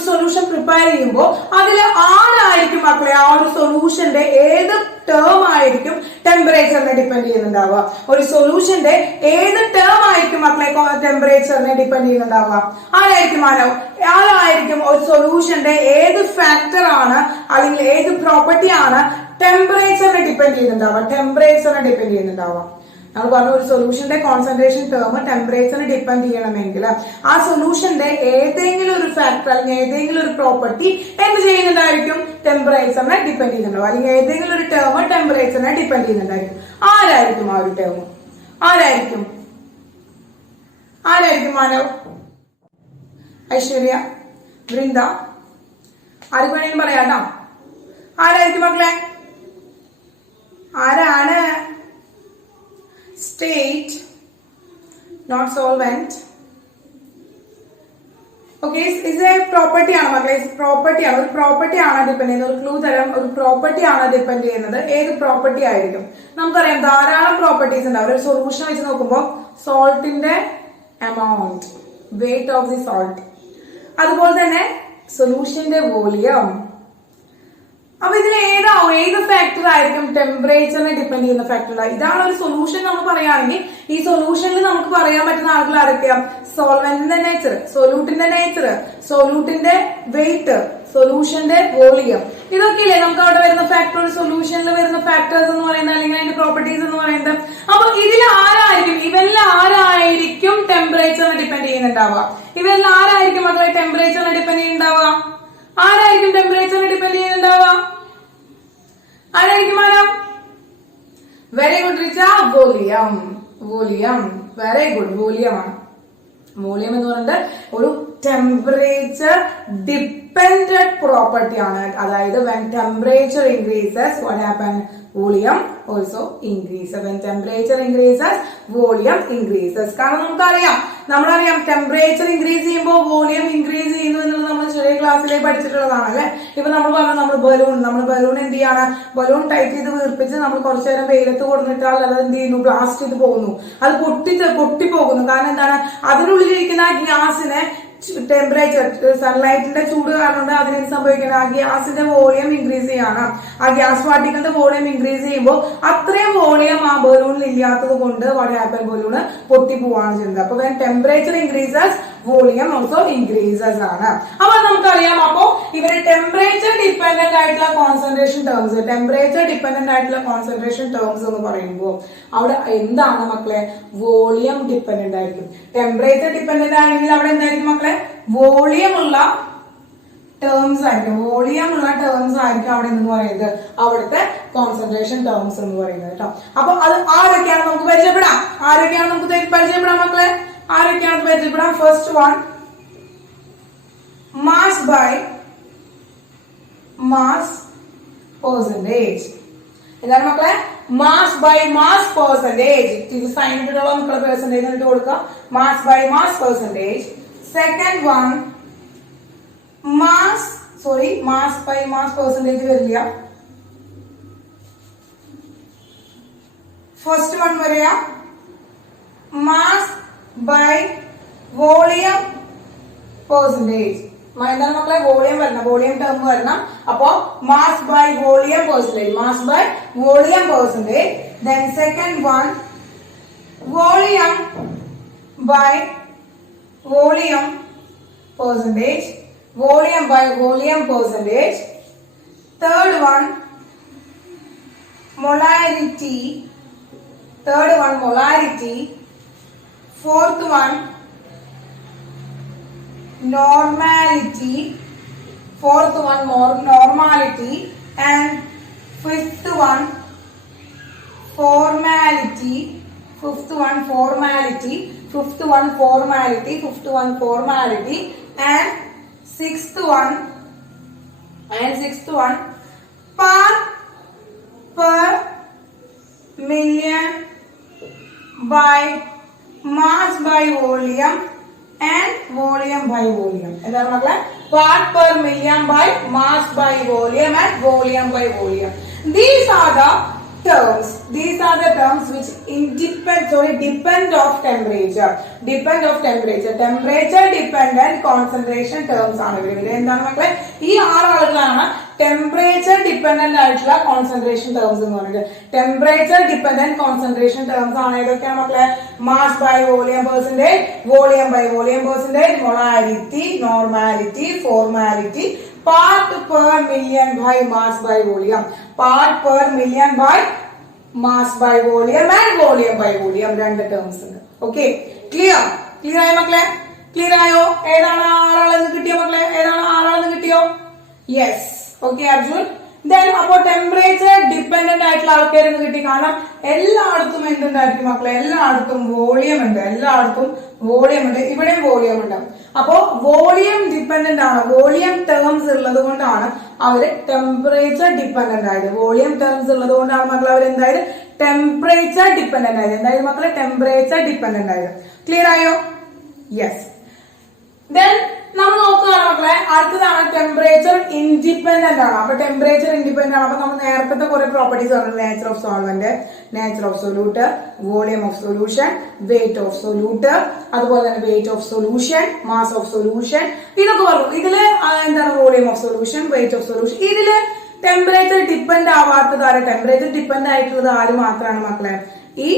സൊല്യൂഷൻ പ്രിപ്പയർ ചെയ്യുമ്പോൾ അതിൽ ആരായിരിക്കും മക്കളെ, ആ ഒരു സൊല്യൂഷന്റെ ഏത് ടേം ആയിരിക്കും ടെമ്പറേച്ചറിനെ ഡിപ്പെൻഡ് ചെയ്യുന്നുണ്ടാവുക, ഒരു സൊല്യൂഷന്റെ ഏത് ടേം ആയിരിക്കും മക്കളെ ടെമ്പറേച്ചറിനെ ഡിപ്പെൻഡ് ചെയ്യുന്നുണ്ടാവുക, ആരായിരിക്കും ഒരു സൊല്യൂഷന്റെ ഏത് ഫാക്ടർ ആണ് അല്ലെങ്കിൽ ഏത് പ്രോപ്പർട്ടി ആണ് ടെമ്പറേച്ചറിനെ ഡിപ്പെൻഡ് ചെയ്യുന്നുണ്ടാവുക. നമ്മൾ പറഞ്ഞു ഒരു സൊല്യൂഷന്റെ കോൺസെൻട്രേഷൻ ടേം ടെമ്പറേച്ചറിനെ ഡിപ്പെൻഡ് ചെയ്യണമെങ്കിൽ ആ സൊല്യൂഷന്റെ ഏതെങ്കിലും ഒരു ഫാക്ടർ അല്ലെങ്കിൽ ഏതെങ്കിലും ഒരു പ്രോപ്പർട്ടി എന്ത് ചെയ്യുന്നുണ്ടായിരിക്കും, ടെമ്പറേച്ചറിനെ ഡിപ്പെൻഡ് ചെയ്യുന്നുണ്ടാവും, അല്ലെങ്കിൽ ഏതെങ്കിലും ഒരു ടേം ടെമ്പറേച്ചറിനെ ഡിപ്പെൻഡ് ചെയ്യുന്നുണ്ടായിരിക്കും. ആരായിരിക്കും ആ ഒരു ടേം, ആരായിരിക്കും മാനവ്, ഐശ്വര്യ, വൃന്ദ, ആർക്ക് വേണമെങ്കിലും പറയാട്ടോ. ആരായിരിക്കും മക്കളെ, ആരാണ്? State, not solvent. Okay, is a property ആണ് മക്കളെ, പ്രോപ്പർട്ടി ആണ്, ഒരു പ്രോപ്പർട്ടി ആണ് ഡിപ്പെൻഡ് ചെയ്യുന്നത്. ഒരു ക്ലൂ തരാം, ഒരു പ്രോപ്പർട്ടി ആണ് ഡിപ്പെൻഡ് ചെയ്യുന്നത്. ഏത് പ്രോപ്പർട്ടി ആയിരിക്കും? നമുക്കറിയാം ധാരാളം പ്രോപ്പർട്ടീസ് ഉണ്ടാവും. ഒരു സൊല്യൂഷൻ വെച്ച് നോക്കുമ്പോൾ സോൾട്ടിന്റെ amount, weight of the salt, അതുപോലെ തന്നെ സൊല്യൂഷന്റെ വോളിയം. അപ്പൊ ഇതിൽ ഏത് ഫാക്ടർ ആയിരിക്കും ടെമ്പറേച്ചറിനെ ഡിപ്പെൻഡ് ചെയ്യുന്ന ഫാക്ടർ? ഇതാണ് ഒരു സൊല്യൂഷൻ നമ്മൾ പറയുകയാണെങ്കിൽ ഈ സൊല്യൂഷനിൽ നമുക്ക് പറയാൻ പറ്റുന്ന ആളുകൾ ആരൊക്കെയാ? സോൾവെന്റിന്റെ നേച്ചർ, സൊല്യൂട്ടിന്റെ നേച്ചർ, സൊല്യൂട്ടിന്റെ വെയിറ്റ്, സൊല്യൂഷന്റെ വോളിയം. ഇതൊക്കെയല്ലേ നമുക്ക് അവിടെ വരുന്ന ഫാക്ടർ, സൊല്യൂഷനിൽ വരുന്ന ഫാക്ടേഴ്സ് എന്ന് പറയുന്നത്, അല്ലെങ്കിൽ അതിന്റെ പ്രോപ്പർട്ടീസ് എന്ന് പറയുന്നത്. അപ്പൊ ഇതിൽ ആരായിരിക്കും, ഇവരിൽ ആരായിരിക്കും ടെമ്പറേച്ചറിനെ ഡിപ്പെൻഡ് ചെയ്യുന്നുണ്ടാവുക? ഇവരിൽ ആരായിരിക്കും മക്കളെ ടെമ്പറേച്ചറിനെ ഡിപ്പെൻഡ് ചെയ്യുന്നുണ്ടാവുക? ആരായിരിക്കും ടെമ്പറേച്ചറിനെ ഡിപ്പെൻഡ് ചെയ്യുന്നുണ്ടാവുക? ആരായിരിക്കും? Very good Richa. Volume. Volume very good. Volume ആണ്. വോളിയം എന്ന് പറയുന്നത് ഒരു ടെമ്പറേച്ചർ ഡിപ്പെൻഡന്റ് പ്രോപ്പർട്ടി ആണ്. അതായത് when temperature increases, what happen? Volume also increases. When temperature increases, volume increases. കാരണം നമ്മളറിയാം ടെമ്പറേച്ചർ ഇൻക്രീസ് ചെയ്യുമ്പോൾ വോളിയം ഇൻക്രീസ് ചെയ്യുന്നു എന്നുള്ളത് നമ്മൾ ചെറിയ ക്ലാസ്സിലെ പഠിച്ചിട്ടുള്ളതാണ് അല്ലെ. ഇപ്പൊ നമ്മൾ പറഞ്ഞു നമ്മൾ ബലൂൺ എന്ത് ചെയ്യാണ്, ബലൂൺ ടൈറ്റ് ചെയ്ത് വീർപ്പിച്ച് നമ്മൾ കുറച്ചു നേരം വെയിലത്ത് കൊടുത്തിട്ടാൽ അത് എന്ത് ചെയ്യുന്നു, ബ്ലാസ്റ്റ് ചെയ്ത് പോകുന്നു. അത് പൊട്ടിപ്പോകുന്നു. കാരണം എന്താണ്, അതിനുള്ളിലിരിക്കുന്ന ആ ഗ്യാസിനെ ടെമ്പറേച്ചർ, സൺലൈറ്റിന്റെ ചൂട് കാരണം അതിന് സംഭവിക്കുന്നത് ആ ഗ്യാസിന്റെ വോളിയം ഇൻക്രീസ് ചെയ്യാണ്. ആ ഗ്യാസ് പാർട്ടിക്കിളിന്റെ വോളിയം ഇൻക്രീസ് ചെയ്യുമ്പോൾ അത്രയും വോളിയം ആ ബലൂണിൽ ഇല്ലാത്തത് കൊണ്ട് ബലൂണ് പൊട്ടിപ്പോവാണ് ചെയ്യുന്നത്. അപ്പൊ temperature increases, volume also increases ആണ്. അപ്പൊ നമുക്കറിയാം, അപ്പോ ഇവര് ടെമ്പറേച്ചർ ഡിപ്പെൻഡന്റ് ആയിട്ടുള്ള കോൺസെൻട്രേഷൻ ടേംസ് എന്ന് പറയുമ്പോൾ അവിടെ എന്താണ് മക്കളെ? വോളിയം ഡിപ്പെൻഡന്റ് ആയിരിക്കും. ടെമ്പറേച്ചർ ഡിപ്പെൻഡന്റ് ആണെങ്കിൽ അവിടെ എന്തായിരിക്കും മക്കളെ? വോളിയം ഉള്ള ടേംസ് ആയിരിക്കും അവിടെ എന്ന് പറയുന്നത്, അവിടുത്തെ കോൺസെൻട്രേഷൻ ടേംസ് എന്ന് പറയുന്നത് കേട്ടോ. അപ്പൊ അത് ആരൊക്കെയാണ് നമുക്ക് പരിചയപ്പെടാം മക്കളെ? ആരൊക്കെയാണെന്ന് പരിചയപ്പെടാം. First one, mass by mass percentage. എന്താണ് മക്കളെ? Mass by mass percentage. ഇത് സൈൻ ഇട്ടിട്ടുള്ള മക്കളെ പെർസെന്റേജ് ഇട്ട് കൊടുക്കുക. Mass by mass percentage. Second one, mass by mass percentage വരില്ല. ഫസ്റ്റ് വൺ വരിക മാസ് ബൈ വോളിയം പെർസെന്റേജ്. എന്താണ് മക്കളെ? വോളിയം വരണം, വോളിയം ടേം വരണം. അപ്പോ mass by volume percentage. Then second one, volume by volume percentage. Third one, molarity. Fourth one, normality. And fifth one, formality. And sixth one, part per million by mass by volume and volume by volume. എന്താണ് മക്കളെ? part per million by mass by volume and volume by volume. These are the terms which depend of temperature. Temperature dependent concentration terms ആണ് ഇവര്. എന്താണ് മക്കളെ? ഈ 6 ആളുകളാണ് ടെമ്പറേച്ചർ ഡിപ്പെൻഡന്റ് ആയിട്ടുള്ള കോൺസെൻട്രേഷൻ ടേംസ് എന്ന് പറയുന്നത്. ടെമ്പറേച്ചർ ഡിപ്പെൻഡന്റ് കോൺസെൻട്രേഷൻ ടേംസ് ആണ് ഏതൊക്കെയാണ് മക്കളെ? Mass by volume percentage, volume by volume percentage, molarity, normality, formality, part per million by mass by volume, mass by volume and volume by volume. രണ്ട് ടേംസ് ഉണ്ട്. ഓക്കെ, ക്ലിയർ ആയോ മക്കളെ? ക്ലിയർ ആയോ? ഏതാണ് ആളാളെന്ന് കിട്ടിയോ മക്കളെ? യെസ്. ഓക്കെ അർജുൻ. അപ്പോ ടെമ്പറേച്ചർ ഡിപ്പെൻഡന്റ് ആയിട്ടുള്ള ആൾക്കാരെന്ന് കിട്ടി. കാരണം എല്ലായിടത്തും എന്തുണ്ടായിരിക്കും മക്കളെ? എല്ലായിടത്തും വോളിയം ഉണ്ട്. ഇവിടെയും വോളിയം ഉണ്ട്. അപ്പോ വോളിയം ഡിപ്പെൻഡന്റ് ആണ്. വോളിയം ടേംസ് ഉള്ളത് കൊണ്ടാണ് അവര് ടെമ്പറേച്ചർ ഡിപ്പെൻഡന്റ് ആയത്. മക്കളെ അവരെന്തായത്? ടെമ്പറേച്ചർ ഡിപ്പെൻഡന്റ് ആയത്. ക്ലിയർ ആയോ? യെസ്. നമ്മൾ നോക്കുകയാണ് മക്കളെ, അടുത്തതാണ് ടെമ്പറേച്ചർ ഇൻഡിപെൻഡന്റ് ആണ്. അപ്പൊ ടെമ്പറേച്ചർ ഇൻഡിപെൻഡന്റ് ആണ്. അപ്പൊ നമ്മൾ നേരത്തെ കുറെ പ്രോപ്പർട്ടീസ് പറഞ്ഞു. Nature of solvent, nature of solute, volume of solution, wait of solute, അതുപോലെ തന്നെ weight of solution, mass of solution, ഇതൊക്കെ പറഞ്ഞു. ഇതില് എന്താണ് volume of solution, weight of solution. ഇതില് ടെമ്പറേച്ചർ ഡിപ്പെൻഡ് ആവാത്തത് ആര്? ടെമ്പറേച്ചർ ഡിപ്പെൻഡ് ആയിട്ടുള്ളത് ആര് മാത്രമാണ് മക്കളെ? ഈ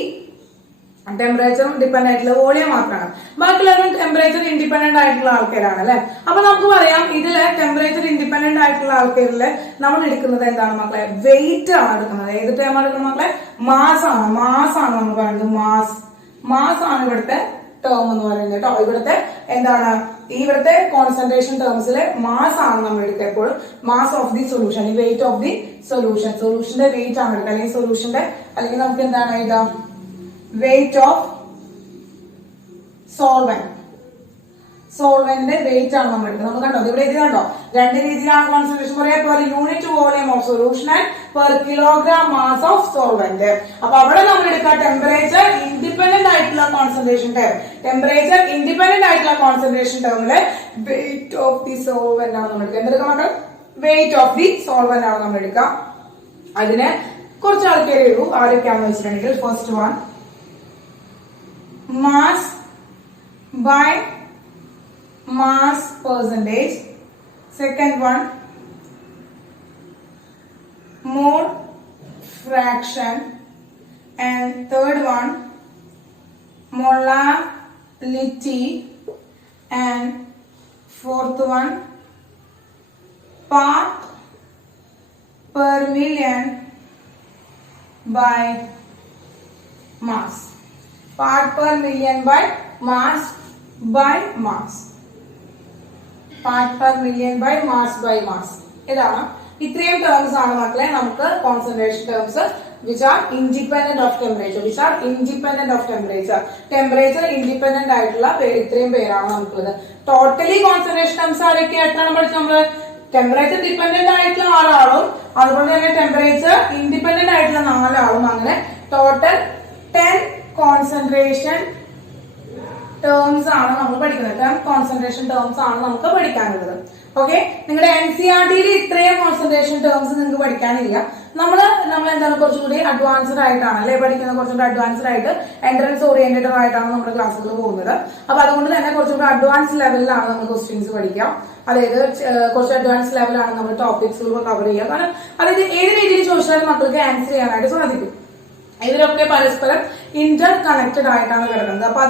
ടെമ്പറേച്ചർ ഡിപ്പെൻഡ് ആയിട്ടുള്ള വോളിയം മാത്രമാണ്. ബാക്കിയുള്ളവരും ടെമ്പറേച്ചർ ഇൻഡിപെൻഡന്റ് ആയിട്ടുള്ള ആൾക്കാരാണ് അല്ലെ. അപ്പൊ നമുക്ക് പറയാം ഇതില് ടെമ്പറേച്ചർ ഇൻഡിപെൻഡന്റ് ആയിട്ടുള്ള ആൾക്കാരില് നമ്മൾ എടുക്കുന്നത് എന്താണ് മക്കളെ? വെയിറ്റ് ആണ് എടുക്കുന്നത്. ഏത് ടേം ആണ് എടുക്കുന്നത് മക്കളെ? മാസ് ആണ്. മാസ് ആണ് നമ്മൾ പറയുന്നത്. മാസ് ആണ് ഇവിടുത്തെ ടേം എന്ന് പറയുന്നത് കേട്ടോ. ഇവിടുത്തെ എന്താണ്? ഇവിടുത്തെ കോൺസെൻട്രേഷൻ ടേംസില് മാസ് ആണ് നമ്മൾ എടുക്കുക എപ്പോഴും. മാസ് ഓഫ് ദി സൊല്യൂഷൻ, ഈ വെയിറ്റ് ഓഫ് ദി സൊല്യൂഷൻ, സൊല്യൂഷന്റെ വെയിറ്റ് ആണ് എടുക്കുക. അല്ലെങ്കിൽ സൊല്യൂഷന്റെ, അല്ലെങ്കിൽ നമുക്ക് എന്താണ് എഴുതാം? വെയിറ്റ് ഓഫ് സോൾവെന്റ് വെയിറ്റ് ആണ് നമ്മൾ എടുക്കുന്നത്. നമ്മൾ കണ്ടോ ഇവിടെ ഇത് കണ്ടോ, രണ്ട് രീതിയിലാണ് കോൺസെൻട്രേഷൻ പറയാ. Per unit volume of solution and per kilogram mass of solvent. അപ്പൊ അവിടെ നമ്മൾ എടുക്കുക ടെമ്പറേച്ചർ ഇൻഡിപെൻഡന്റ് ആയിട്ടുള്ള കോൺസെൻട്രേഷൻ ടേം. ടെമ്പറേച്ചർ ഇൻഡിപെൻഡന്റ് ആയിട്ടുള്ള കോൺസെൻട്രേഷൻ ടേമില് വെയിറ്റ് ഓഫ് ദി സോൾവെന്റ് ആണ് നമ്മൾ എടുക്കുക. എന്തെടുക്കാം മക്കൾ? വെയിറ്റ് ഓഫ് ദി സോൾവെന്റ് ആണ് നമ്മൾ എടുക്കുക. അതിന് കുറച്ച് ആൾക്കാരേ ഉള്ളൂ. ആരൊക്കെയാണെന്ന് വെച്ചിട്ടുണ്ടെങ്കിൽ first one mass by mass percentage, second one mole fraction, and third one molality, and fourth one part per million by mass. Part per million by mass. Part per million by mass. ഇതാണ്. ഇത്രയും ടേംസ് ആണ് മക്കളെ നമുക്ക് concentration terms which are independent of temperature. Temperature independent ആയിട്ടുള്ള ഇത്രയും പേരാണ് നമുക്കുള്ളത്. ടോട്ടലി കോൺസെൻട്രേഷൻ ടേംസ് ആരൊക്കെ ആയിട്ടാണ് പഠിച്ചത് നമ്മള്? ടെമ്പറേച്ചർ ഡിപെൻഡന്റ് ആയിട്ടുള്ള 6 ആളും അതുപോലെ തന്നെ ടെമ്പറേച്ചർ ഇൻഡിപെൻഡന്റ് ആയിട്ടുള്ള 4 ആളും, അങ്ങനെ ടോട്ടൽ 10 കോൺസെൻട്രേഷൻ ടേംസ് ആണ് നമ്മൾ പഠിക്കുന്നത്. 10 കോൺസെൻട്രേഷൻ ടേംസ് ആണ് നമുക്ക് പഠിക്കാനുള്ളത്. ഓക്കെ, നിങ്ങളുടെ NCERT-യിൽ ഇത്രയും കോൺസെൻട്രേഷൻ ടേംസ് നിങ്ങൾക്ക് പഠിക്കാനില്ല. നമ്മൾ എന്താണ് കുറച്ചുകൂടി അഡ്വാൻസ്ഡ് ആയിട്ടാണ് അല്ലെ പഠിക്കുന്നത്. കുറച്ചുകൂടി അഡ്വാൻസ്ഡ് ആയിട്ട് എൻട്രൻസ് ഓറിയന്റഡ് ആയിട്ടാണ് നമ്മുടെ ക്ലാസ്സുകൾ പോകുന്നത്. അപ്പൊ അതുകൊണ്ട് തന്നെ കുറച്ചുകൂടി അഡ്വാൻസ് ലെവലിലാണ് നമ്മൾ ക്വസ്റ്റ്യൻസ് പഠിക്കാം. അതായത് കുറച്ച് അഡ്വാൻസ് ലെവലാണ് നമ്മൾ ടോപ്പിക്സുകൾ കവർ ചെയ്യുക. കാരണം അതായത് ഏത് രീതിയിൽ ചോദിച്ചാലും മക്കൾക്ക് ആൻസർ ചെയ്യാനായിട്ട് സാധിക്കും. ഇതിലൊക്കെ പരസ്പരം ഇന്റർ കണക്റ്റഡ് ആയിട്ടാണ് കിടക്കുന്നത്. അപ്പൊ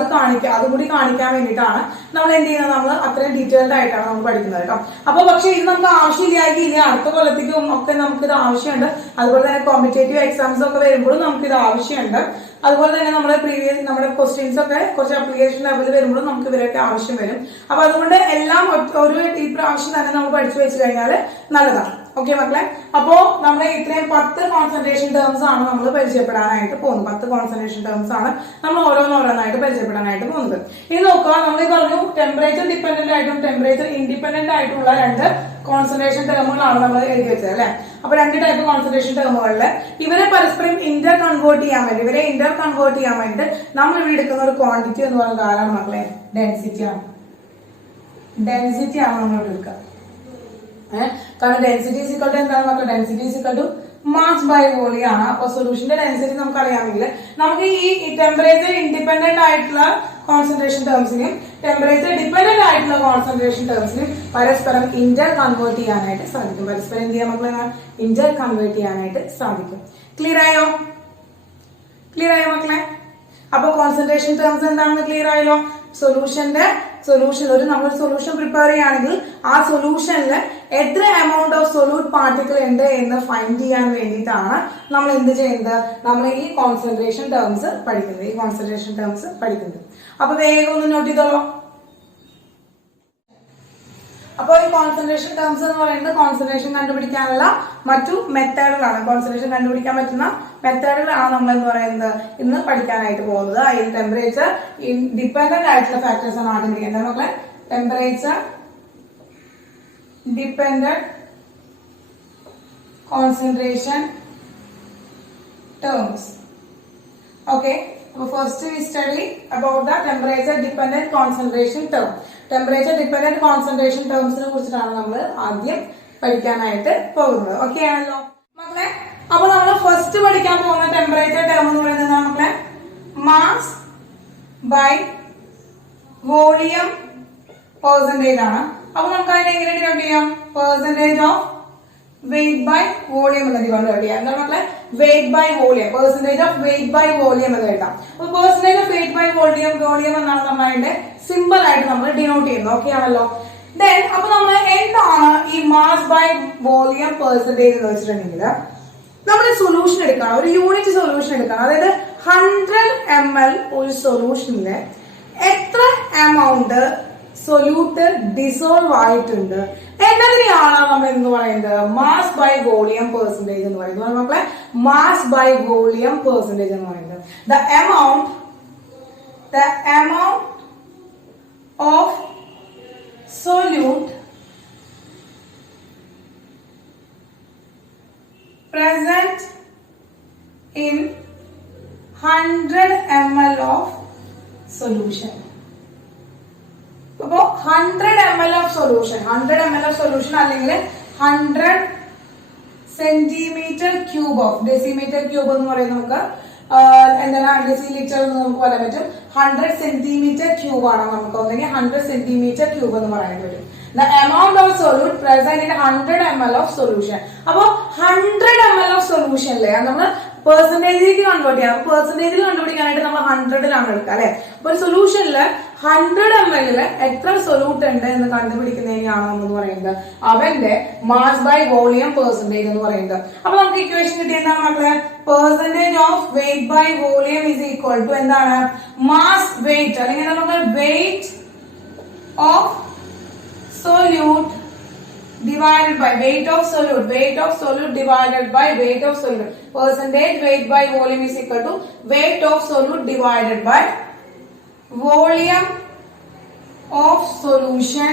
അതുകൂടി കാണിക്കാൻ വേണ്ടിയിട്ടാണ് നമ്മൾ എന്ത് ചെയ്യുന്നത്? നമ്മൾ അത്രയും ഡീറ്റെയിൽഡ് ആയിട്ടാണ് നമ്മൾ പഠിക്കുന്നത് കേട്ടോ. അപ്പൊ പക്ഷെ ഇത് നമുക്ക് ആവശ്യമില്ലായിരിക്കില്ല. അടുത്ത കൊല്ലത്തേക്കും ഒക്കെ നമുക്ക് ഇത് ആവശ്യമുണ്ട്. അതുപോലെ തന്നെ കോമ്പറ്റേറ്റീവ് എക്സാംസ് ഒക്കെ വരുമ്പോഴും നമുക്ക് ഇത് ആവശ്യമുണ്ട്. അതുപോലെ തന്നെ നമ്മുടെ ക്വസ്റ്റ്യൻസ് ഒക്കെ കുറച്ച് അപ്ലിക്കേഷൻ ലെവലിൽ വരുമ്പോഴും നമുക്ക് ഇവരൊക്കെ ആവശ്യം വരും. അപ്പൊ അതുകൊണ്ട് എല്ലാം ഈ പ്രാവശ്യം തന്നെ നമ്മൾ പഠിച്ചു വെച്ച് കഴിഞ്ഞാൽ നല്ലതാണ്. ഓക്കെ മക്കളെ, അപ്പോ നമ്മൾ ഇത്രയും 10 കോൺസെൻട്രേഷൻ ടേംസ് ആണ് നമ്മൾ പരിചയപ്പെടാനായിട്ട് പോകുന്നത്. 10 കോൺസെൻട്രേഷൻ ടേംസ് ആണ് നമ്മൾ ഓരോന്നോരോന്നായിട്ട് പരിചയപ്പെടാനായിട്ട് പോകുന്നത്. ഇനി നോക്കുക, നമ്മൾ പറഞ്ഞു ടെമ്പറേച്ചർ ഡിപെൻഡന്റ് ആയിട്ടും ടെമ്പറേച്ചർ ഇൻഡിപെൻഡന്റ് ആയിട്ടുള്ള 2 കോൺസെൻട്രേഷൻ ടേമുകളാണ് നമ്മൾ എഴുതി വെച്ചത് അല്ലെ. അപ്പൊ 2 ടൈപ്പ് കോൺസെൻട്രേഷൻ ടേമുകളിൽ ഇവരെ പരസ്പരം ഇന്റർ കൺവേർട്ട് ചെയ്യാൻ വേണ്ടി നമ്മൾ ഇവിടെ എടുക്കുന്ന ഒരു ക്വാണ്ടിറ്റി എന്ന് പറയുന്നത് ആരാണ് മക്കളെ? ഡെൻസിറ്റി ആണ് നമ്മൾ ഇവിടെ എടുക്കുക. കാരണം ഡെൻസിറ്റി ഈസ് ഈക്വൽ ടു എന്താണ് മക്കൾ? Density is equal to mass by volume ആണ്. അപ്പൊ സൊല്യൂഷന്റെ ഡെൻസിറ്റി നമുക്ക് അറിയാമെങ്കിൽ നമുക്ക് ഈ ടെമ്പറേച്ചർ ഇൻഡിപെൻഡന്റ് ആയിട്ടുള്ള കോൺസെൻട്രേഷൻ ടേംസിനെയും ടെമ്പറേച്ചർ ഡിപെൻഡന്റ് ആയിട്ടുള്ള കോൺസെൻട്രേഷൻ ടേംസിനെയും പരസ്പരം ഇന്റർ കൺവേർട്ട് ചെയ്യാനായിട്ട് സാധിക്കും. പരസ്പരം എന്ത് ചെയ്യാൻ മക്കളെ? ഇന്റർ കൺവേർട്ട് ചെയ്യാനായിട്ട് സാധിക്കും. ക്ലിയർ ആയോ മക്കളെ? അപ്പൊ കോൺസെൻട്രേഷൻ ടേംസ് എന്താണെന്ന് ക്ലിയർ ആയല്ലോ. നമ്മളൊരു സൊല്യൂഷൻ പ്രിപ്പയർ ചെയ്യുകയാണെങ്കിൽ ആ സൊല്യൂഷനിൽ എത്ര എമൗണ്ട് ഓഫ് സൊല്യൂട്ട് പാർട്ടിക്കിൾ ഉണ്ട് എന്ന് ഫൈൻഡ് ചെയ്യാൻ വേണ്ടിയിട്ടാണ് നമ്മൾ എന്ത് ചെയ്യുന്നത്? നമ്മൾ ഈ കോൺസെൻട്രേഷൻ ടേംസ് പഠിക്കുന്നത്. അപ്പൊ വേഗം ഒന്ന് നോട്ട് ചെയ്തോളൂ. അപ്പോൾ ഈ കോൺസെൻട്രേഷൻ ടേംസ് എന്ന് പറയുന്നത് കോൺസെൻട്രേഷൻ കണ്ടുപിടിക്കാനുള്ള മറ്റു മെത്തേഡുകളാണ്. കോൺസെൻട്രേഷൻ കണ്ടുപിടിക്കാൻ പറ്റുന്ന മെത്തേഡുകളാണ് നമ്മൾ എന്ന് പറയുന്നത് ഇന്ന് പഠിക്കാനായിട്ട് പോകുന്നത്. അതിൽ ടെമ്പറേച്ചർ ഡിപെൻഡന്റ് ആയിട്ടുള്ള ഫാക്ടേഴ്സ് ആണ് ആദ്യം പഠിക്കേണ്ടത് മക്കളെ. Temperature dependent concentration terms. Okay, so first we study about the temperature dependent concentration term. Temperature dependent concentration terms നെ കുറിച്ചിട്ടാണ് നമ്മൾ ആദ്യം പഠിക്കാനായിട്ട് പോകുന്നത്. ഓക്കെ ആണല്ലോ മക്കളെ? അപ്പോൾ നമ്മൾ ഫസ്റ്റ് പഠിക്കാൻ പോകുന്ന ടെമ്പറേച്ചർ ടേം എന്ന് പറയുന്നത് മക്കളെ മാസ് ബൈ വോളിയം പെർസെന്റേജ് ആണ്. അപ്പൊ നമുക്ക് അതിനെ എങ്ങനെ ഡിവൈഡ് ചെയ്യാം? Percentage of weight by volume എന്ന് ഡിവൈഡ് ചെയ്യാം. എന്താണ് മക്കളെ? Weight by volume, percentage of weight by volume എന്ന് എഴുതാം. അപ്പൊ percentage of weight by volume, volume എന്നാണ് നമ്മൾ അതിന്റെ സിമ്പിൾ ആയിട്ട് നമ്മൾ ഡിനോട്ട് ചെയ്യുന്നത്. ഓക്കെ ആണല്ലോ. ദെൻ അപ്പൊ നമ്മൾ എന്താണ് ഈ മാസ് ബൈ വോളിയം പെർസെന്റേജ് എന്ന് വെച്ചിട്ടുണ്ടെങ്കിൽ നമ്മൾ സൊല്യൂഷൻ എടുക്കണം, ഒരു യൂണിറ്റ് സൊല്യൂഷൻ എടുക്കണം. അതായത് 100 ml ഒരു സൊല്യൂഷനില് എത്ര എമൗണ്ട് സൊല്യൂട്ട് ഡിസോൾവ് ആയിട്ടുണ്ട് എന്നതിനെയാണ് നമ്മൾ എന്ന് പറയുന്നത് മാസ് ബൈ വോളിയം പെർസെന്റേജ് എന്ന് പറയുന്നത്. മക്കളെ മാസ് ബൈ വോളിയം പെർസെന്റേജ് എന്ന് പറയുന്നത് the amount of solute present in 100 ml of solution. അപ്പോ 100 ml of solution, 100 ml of solution അല്ലെങ്കിൽ 100 centimetre cube of, decimetre cube എന്ന് പറയുന്നത് നമുക്ക് എന്താണ് ഡെസിലിറ്റർ എന്ന് നമുക്ക് പറയാൻ പറ്റും. 100 സെന്റിമീറ്റർ ക്യൂബ് ആണ് നമുക്ക്, ഒന്നെങ്കിൽ 100 സെന്റിമീറ്റർ ക്യൂബ് എന്ന് പറയാൻ പറ്റും. The amount of solute present in 100 ml of solution. അപ്പോ 100 ml of solutionല്ലേ നമ്മൾ പെർസെന്റേജിലേക്ക് കൺവേർട്ട് ചെയ്യാം. പെർസെന്റേജിൽ കണ്ടുപിടിക്കാനായിട്ട് നമ്മൾ 100ലാണ് എടുക്കുക അല്ലെ. അപ്പൊ ഒരു സൊല്യൂഷനില് 100 ml എത്ര സൊല്യൂട്ട് ഉണ്ട് എന്ന് കണ്ടുപിടിക്കുന്നതിനാണ് നമ്മൾ പറയുന്നത് അവന്റെ മാസ് ബൈ വോളിയം പെർസെന്റേജ് എന്ന് പറയുന്നത്. അപ്പൊ നമുക്ക് ഇക്വേഷൻ കിട്ടിയ എന്താണ് മക്കളെ? Percentage of weight by volume is equal to എന്താണ്? മാസ് വെയിറ്റ് അല്ലെങ്കിൽ നമുക്ക് weight of solute divided by weight of solute divided by weight of solute. Percentage weight by volume is equal to weight of solute divided by volume of solution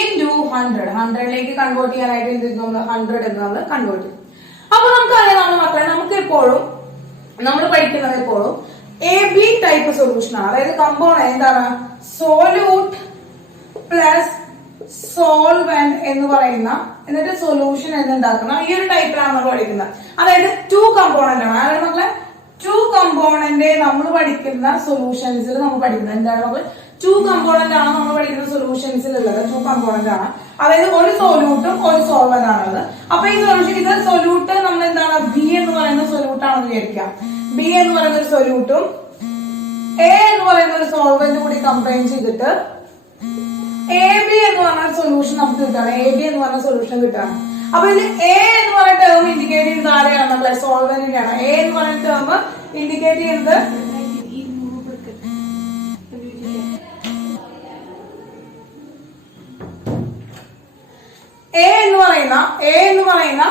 into 100. 100 lake convert ചെയ്യാനായിട്ട് നമ്മൾ 100 എന്ന് നമ്മൾ കൺവേർട്ട് ചെയ്യും. അപ്പൊ നമുക്കറിയാം നമ്മൾ മക്കളെ നമുക്ക് എപ്പോഴും നമ്മൾ പഠിക്കുന്നത് എപ്പോഴും AB ടൈപ്പ് സൊല്യൂഷൻ ആണ്. അതായത് കമ്പോണന്റ് എന്താണ്? സോല്യൂട്ട് പ്ലസ് സോൾവെന്റ് എന്ന് പറയുന്ന എന്നിട്ട് സൊല്യൂഷൻ എന്നുണ്ടാക്കുന്ന ഈ ഒരു ടൈപ്പിലാണ് നമ്മൾ പഠിക്കുന്നത്. അതായത് 2 കമ്പോണന്റ് ആണ്. അതായത് മക്കളെ 2 കമ്പോണന്റ് നമ്മൾ പഠിക്കുന്ന സൊല്യൂഷൻസിൽ നമ്മൾ പഠിക്കുന്നത് എന്താണ് മക്കളെ? 2 കമ്പോണന്റ് ആണ് നമ്മൾ പഠിക്കുന്ന സൊല്യൂഷൻസിൽ ഉള്ളത്. 2 കമ്പോണന്റ് ആണ്. അതായത് ഒരു സോല്യൂട്ടും ഒരു സോൾവെന്റ് ആണുള്ളത്. അപ്പൊ ഈ സൊല്യൂഷൻ ഇത് സൊല്യൂട്ട് നമ്മൾ എന്താണ് ബി എന്ന് പറയുന്ന സൊല്യൂട്ട് ആണെന്ന് വിചാരിക്കാം. ബി എന്ന് പറയുന്ന ഒരു സൊല്യൂട്ടും എ എന്ന് പറയുന്ന ഒരു സോൾവെന്റ് കൂടി കമ്പൈൻ ചെയ്തിട്ട് എ ബി എന്ന് പറഞ്ഞ സൊല്യൂഷൻ നമുക്ക് കിട്ടാണ്. എ ബി എന്ന് പറഞ്ഞ സൊല്യൂഷൻ കിട്ടാണ്. അപ്പൊ ഇതിൽ എ എന്ന് പറയുന്ന ടേം ഇൻഡിക്കേറ്റ് ചെയ്യുന്നത് ആരെയാണ്? നമ്മളെ സോൾവെന്റിനെയാണ്. എ എന്ന് പറയുന്ന ടേം ഇൻഡിക്കേറ്റ് ചെയ്യുന്നത് എ എന്ന് പറയുന്ന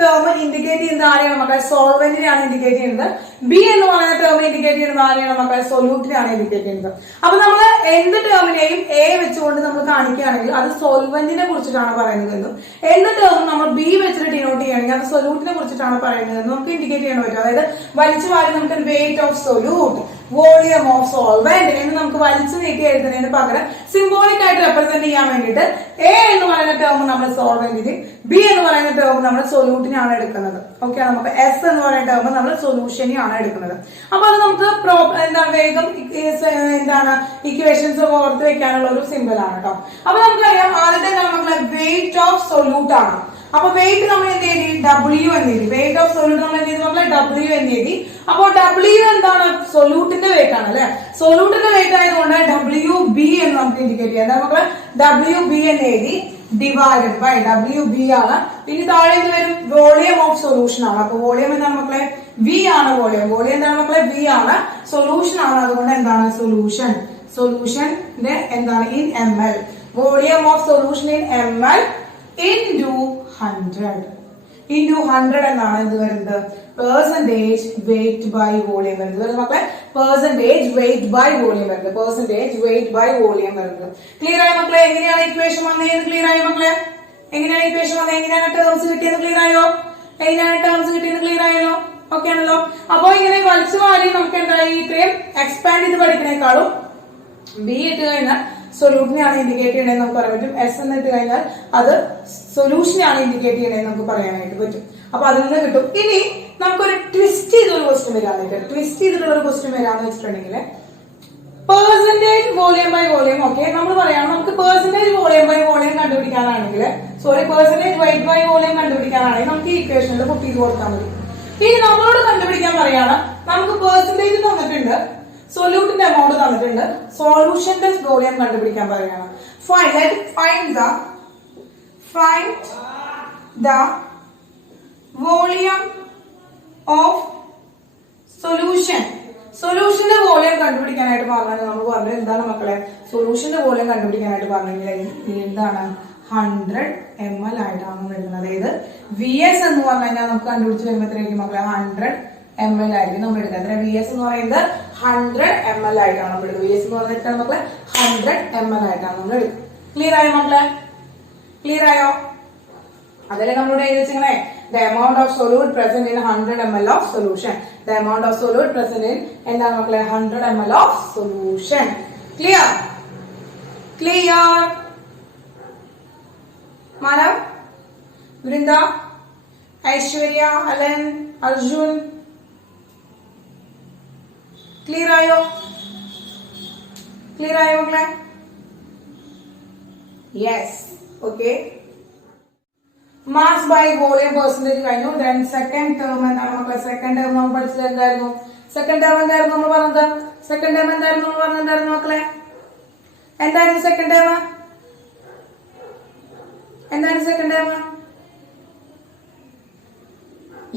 ടേം ഇൻഡിക്കേറ്റ് ചെയ്യുന്നത് ആരെയാണ് മക്കളെ? സോൾവെന്റിനെയാണ് ഇൻഡിക്കേറ്റ് ചെയ്യുന്നത്. ബി എന്ന് പറയുന്ന ടേം ഇൻഡിക്കേറ്റ് ചെയ്യുന്നത് ആരെയാണ് മക്കളെ? സൊല്യൂട്ടിനെയാണ് ഇൻഡിക്കേറ്റ് ചെയ്യുന്നത്. അപ്പൊ നമ്മൾ എന്ത് ടേമിനെയും എ വെച്ചുകൊണ്ട് നമ്മൾ കാണിക്കുകയാണെങ്കിൽ അത് സോൾവെന്റിനെ കുറിച്ചിട്ടാണ് പറയുന്നതെന്നും എന്ത് ടേം നമ്മൾ ബി വെച്ചിട്ട് ഡിനോട്ട് ചെയ്യുകയാണെങ്കിൽ അത് സൊല്യൂട്ടിനെ കുറിച്ചിട്ടാണ് പറയുന്നതെന്നും നമുക്ക് ഇൻഡിക്കേറ്റ് ചെയ്യാൻ പറ്റും. അതായത് വലിച്ചു വാരി നമുക്ക് weight of solute, volume of solvent എന്ന് നമുക്ക് വലിച്ചു നീട്ടി എഴുതുന്നതിന് പകരം സിംബോളിക് ആയിട്ട് റെപ്രസെന്റ് ചെയ്യാൻ വേണ്ടിയിട്ട് എ എന്ന് പറയുന്ന ടേം നമ്മൾ സോൾവെന്റിന്, ബി എന്ന് പറയുന്ന ടേം നമ്മൾ സൊല്യൂട്ടിനാണ് എടുക്കുന്നത്. ഓക്കെ, നമുക്ക് എസ് എന്ന് പറയുന്ന ടേം നമ്മൾ സൊല്യൂഷനെയാണ് എടുക്കുന്നത്. അപ്പൊ അത് നമുക്ക് എന്താണ് വേഗം എന്താണ് ഇക്വേഷൻസ് ഓർത്ത് വെക്കാനുള്ള ഒരു സിമ്പിൾ ആണ് കേട്ടോ. അപ്പൊ നമുക്കറിയാം ആദ്യത്തെ നമ്മളെ വെയിറ്റ് ഓഫ് സൊല്യൂട്ട് ആണ്. അപ്പൊ വെയിറ്റ് നമ്മൾ എന്ത് എഴുതി? ഡബ്ല്യു എന്ന് എഴുതി. വെയിറ്റ് ഓഫ് സൊല്യൂട്ട് നമ്മൾ എന്ത് ചെയ്തു? നമ്മളെ ഡബ്ല്യു എന്ന് എഴുതി. അപ്പൊ ഡബ്ല്യു എന്താണ്? സൊല്യൂട്ടിന്റെ വെയിറ്റ് ആണ് അല്ലെ. സൊല്യൂട്ടിന്റെ വെയിറ്റ് ആയതുകൊണ്ട് ഡബ്ല്യു ബി എന്ന് നമുക്ക് ഇൻഡിക്കേറ്റ് ചെയ്യാം. അതായത് നമ്മള് ഡബ്ല്യു ബി എന്ന് എഴുതി ഡിവൈഡഡ് ബൈ ഡബ്ല്യു ബി ആണ്. ഇനി താഴെ എന്ത് വരും? വോളിയം ഓഫ് സൊല്യൂഷൻ ആണ്. അപ്പൊ വോളിയം എന്താണ് മക്കളെ? വി ആണ് വോളിയം. വോളിയം എന്താണ് മക്കളെ? വി ആണ്. സൊല്യൂഷൻ ആണ്. അതുകൊണ്ട് എന്താണ്? സൊല്യൂഷന്റെ എന്താണ്? In M L. Volume of solution in M L into 100 എന്നാണ് ഇത് വരുന്നത്. പെർസെന്റേജ് വെയിറ്റ് ബൈ വോളിയം വരുന്നത് മക്കളെ. പെർസെന്റേജ് വെയിറ്റ് ബൈ വോളിയം വരുന്നത്. പെർസെന്റേജ് വെയിറ്റ് ബൈ വോളിയം വരുന്നത്. ക്ലിയർ ആയോ മക്കളെ? എങ്ങനെയാണ് ഇക്വേഷൻ വന്നത്? ക്ലിയർ ആയോ മക്കളെ? എങ്ങനെയാണ് ഇക്വേഷൻ വന്നത്? എങ്ങനെയാണ് ടേംസ് കിട്ടിയത്? ക്ലിയർ ആയോ? എങ്ങനെയാണ് ടേംസ് കിട്ടിയത്? ക്ലിയർ ആയല്ലോ? ഓക്കെ ആണല്ലോ. അപ്പൊ ഇങ്ങനെ വലിച്ചു മാറി നമുക്ക് എന്തായി ഇത്രയും എക്സ്പാൻഡ് ചെയ്ത് പഠിക്കുന്നേക്കാളും ബി ഇട്ട് കഴിഞ്ഞാൽ സൊല്യൂട്ടിനെയാണ് ഇൻഡിക്കേറ്റ് ചെയ്യണമെന്ന് നമുക്ക് പറയാൻ പറ്റും. എസ് എന്ന് ഇട്ട് കഴിഞ്ഞാൽ അത് സൊല്യൂഷനെയാണ് ഇൻഡിക്കേറ്റ് ചെയ്യണമെന്ന് നമുക്ക് പറയാനായിട്ട് പറ്റും. അപ്പൊ അതിൽ നിന്ന് കിട്ടും. ഇനി നമുക്കൊരു ട്വിസ്റ്റ് ചെയ്തൊരു ക്വസ്റ്റ്യൻ വരാനായിട്ട്, ട്വിസ്റ്റ് ചെയ്തിട്ടുള്ള ഒരു ക്വസ്റ്റ്യൻ വരാന്ന് വെച്ചിട്ടുണ്ടെങ്കിൽ percentage volume by volume. Okay, നമ്മൾ പറയാം നമുക്ക് പെർസെന്റേജ് വോളിയം ബൈ വോളിയം കണ്ടുപിടിക്കാനാണെങ്കിൽ പെർസെന്റേജ് വെയിറ്റ് ബൈ വോളിയം കണ്ടുപിടിക്കാനാണെങ്കിൽ നമുക്ക് ഈ ഇക്വേഷനിൽ പുട്ട് ചെയ്ത് കൊടുത്താൽ മതി. ഇനി നമ്മളോട് കണ്ടുപിടിക്കാൻ പറയാണ്, നമുക്ക് പെർസെന്റേജ് തന്നിട്ടുണ്ട്, സൊല്യൂട്ടിന്റെ എമൗണ്ട് തന്നിട്ടുണ്ട്, സൊല്യൂഷന്റെ വോളിയം കണ്ടുപിടിക്കാൻ പറയാണ്. Find the volume of solution. സൊല്യൂഷന്റെ വോളിയം കണ്ടുപിടിക്കാനായിട്ട് പറഞ്ഞാൽ നമ്മൾ പറഞ്ഞത് എന്താണ് മക്കളെ? സൊല്യൂഷന്റെ വോളിയം കണ്ടുപിടിക്കാനായിട്ട് പറഞ്ഞെങ്കിൽ എന്താണ് 100 ml ആയിട്ടാണ് വരുന്നത്. അതായത് VS എന്ന് പറഞ്ഞു കഴിഞ്ഞാൽ നമുക്ക് കണ്ടുപിടിച്ച് വരുമ്പോൾ എത്രയായിരിക്കും മക്കളെ? 100 ml ആയിരിക്കും നമ്മൾ എടുക്കുക. അത്ര VS എന്ന് പറയുന്നത് 100 ml ആയിട്ടാണ് നമ്മൾ എടുക്കുക. VS എന്ന് പറഞ്ഞിട്ട് മക്കളെ 100 ml ആയിട്ടാണ് നമ്മൾ എടുക്കുക. ക്ലിയർ ആയോ മക്കളെ? ക്ലിയർ ആയോ? അതല്ലേ നമ്മളോട് എഴുതി വെച്ചിങ്ങനെ the amount of solute present in 100 ml of solution. The amount of solute present in എന്താണ് മക്കളെ? 100 ml of solution. Clear? Clear? Manav, Vrinda, Aishwarya, Alan, Arjun, clear ആയോ? ക്ലിയർ ആയോ മക്കളെ? Yes. Okay, mass by volume percentage കഴിഞ്ഞു. ദെൻ സെക്കൻഡ് ടേം എന്താണ് മക്കളെ? സെക്കൻഡ് ടേം നമ്മൾ പഠിച്ചത് എന്തായിരുന്നു? സെക്കൻഡ് ടേം എന്തായിരുന്നു നമ്മൾ പറഞ്ഞത്? സെക്കൻഡ് ടേം എന്തായിരുന്നു നമ്മൾ പറഞ്ഞിട്ടുണ്ടായിരുന്നു മക്കളെ? എന്തായിരുന്നു സെക്കൻഡ് ടേം? എന്താണ് second term?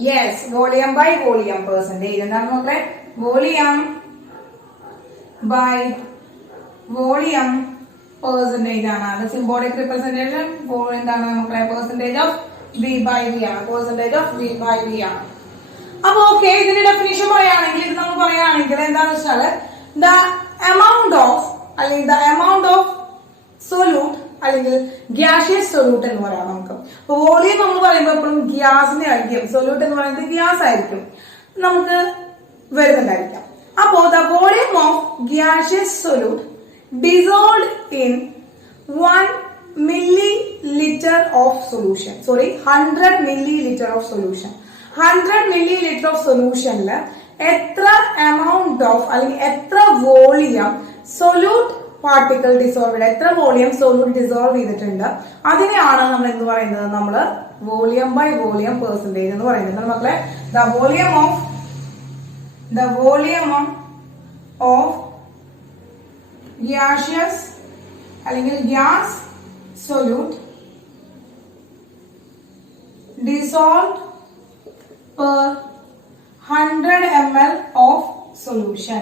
Yes, volume by volume percentage. എന്താണ് മക്കളെ? വോളിയം ബൈ വോളിയം പെർസെന്റേജ് ആണ്. അത് സിംബോളിക് റിപ്രസെന്റേഷൻ എന്താണ് മക്കളെ? Percentage of V by V ആണ്. Percentage of V by V ആണ്. അപ്പൊ ഓക്കെ, ഇതിന്റെ ഡെഫിനിഷൻ പറയുകയാണെങ്കിൽ, ഇത് നമ്മൾ പറയുകയാണെങ്കിൽ എന്താണെന്ന് വെച്ചാൽ ദ എമൗണ്ട് ഓഫ് അല്ലെങ്കിൽ ദ എമൗണ്ട് ഓഫ് സൊല്യൂട്ട് അല്ലെങ്കിൽ ഗ്യാഷ്യസ് സൊല്യൂട്ട് എന്ന് പറയാം നമുക്ക്. അപ്പൊ വോളിയം നമ്മൾ പറയുമ്പോൾ എപ്പോഴും ഗ്യാസിന്റെ ആയിരിക്കും, സൊല്യൂട്ട് എന്ന് പറയുന്നത് ഗ്യാസ് ആയിരിക്കും നമുക്ക് വരുന്നുണ്ടായിരിക്കാം. അപ്പോ the volume of gaseous solute dissolved in 1 milliliter of solution. 100 milliliter of solution. 100 milliliter of solution ല് എത്ര എമൗണ്ട് ഓഫ് അല്ലെങ്കിൽ എത്ര വോളിയം സൊല്യൂട്ട് പാർട്ടിക്കിൾ ഡിസോൾവ്, എത്ര വോളിയം സൊല്യൂട്ട് ഡിസോൾവ് ചെയ്തിട്ടുണ്ട്, അതിനെയാണ് നമ്മൾ എന്ത് പറയുന്നത്? നമ്മൾ വോളിയം ബൈ വോളിയം പെർസെന്റേജ് എന്ന് പറയുന്നത്. മക്കളെ, ദ വോളിയം ഓഫ് gaseous അല്ലെങ്കിൽ gas solute dissolved per 100 ml of solution.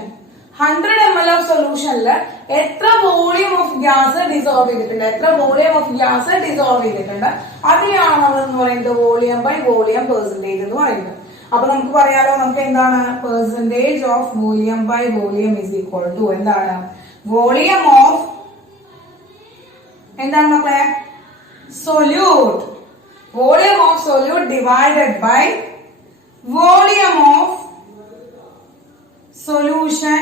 100 ml of solutionല് എത്ര വോളിയം ഓഫ് ഗ്യാസ് ഡിസോൾവ് ചെയ്തിട്ടുണ്ട്, എത്ര വോളിയം ഓഫ് ഗ്യാസ് ഡിസോൾവ് ചെയ്തിട്ടുണ്ട്, അതിനെയാണ് നമ്മൾ എന്ന് പറയുന്നത് വോളിയം ബൈ വോളിയം പെർസെന്റേജ് എന്ന് പറയുന്നത്. അപ്പൊ നമുക്ക് പറയാലോ, നമുക്ക് എന്താണ് percentage of volume by volume is equal to എന്താണ്? വോളിയം ഓഫ് എന്താണ് മക്കളെ? Solute. Volume of solute divided by volume of solution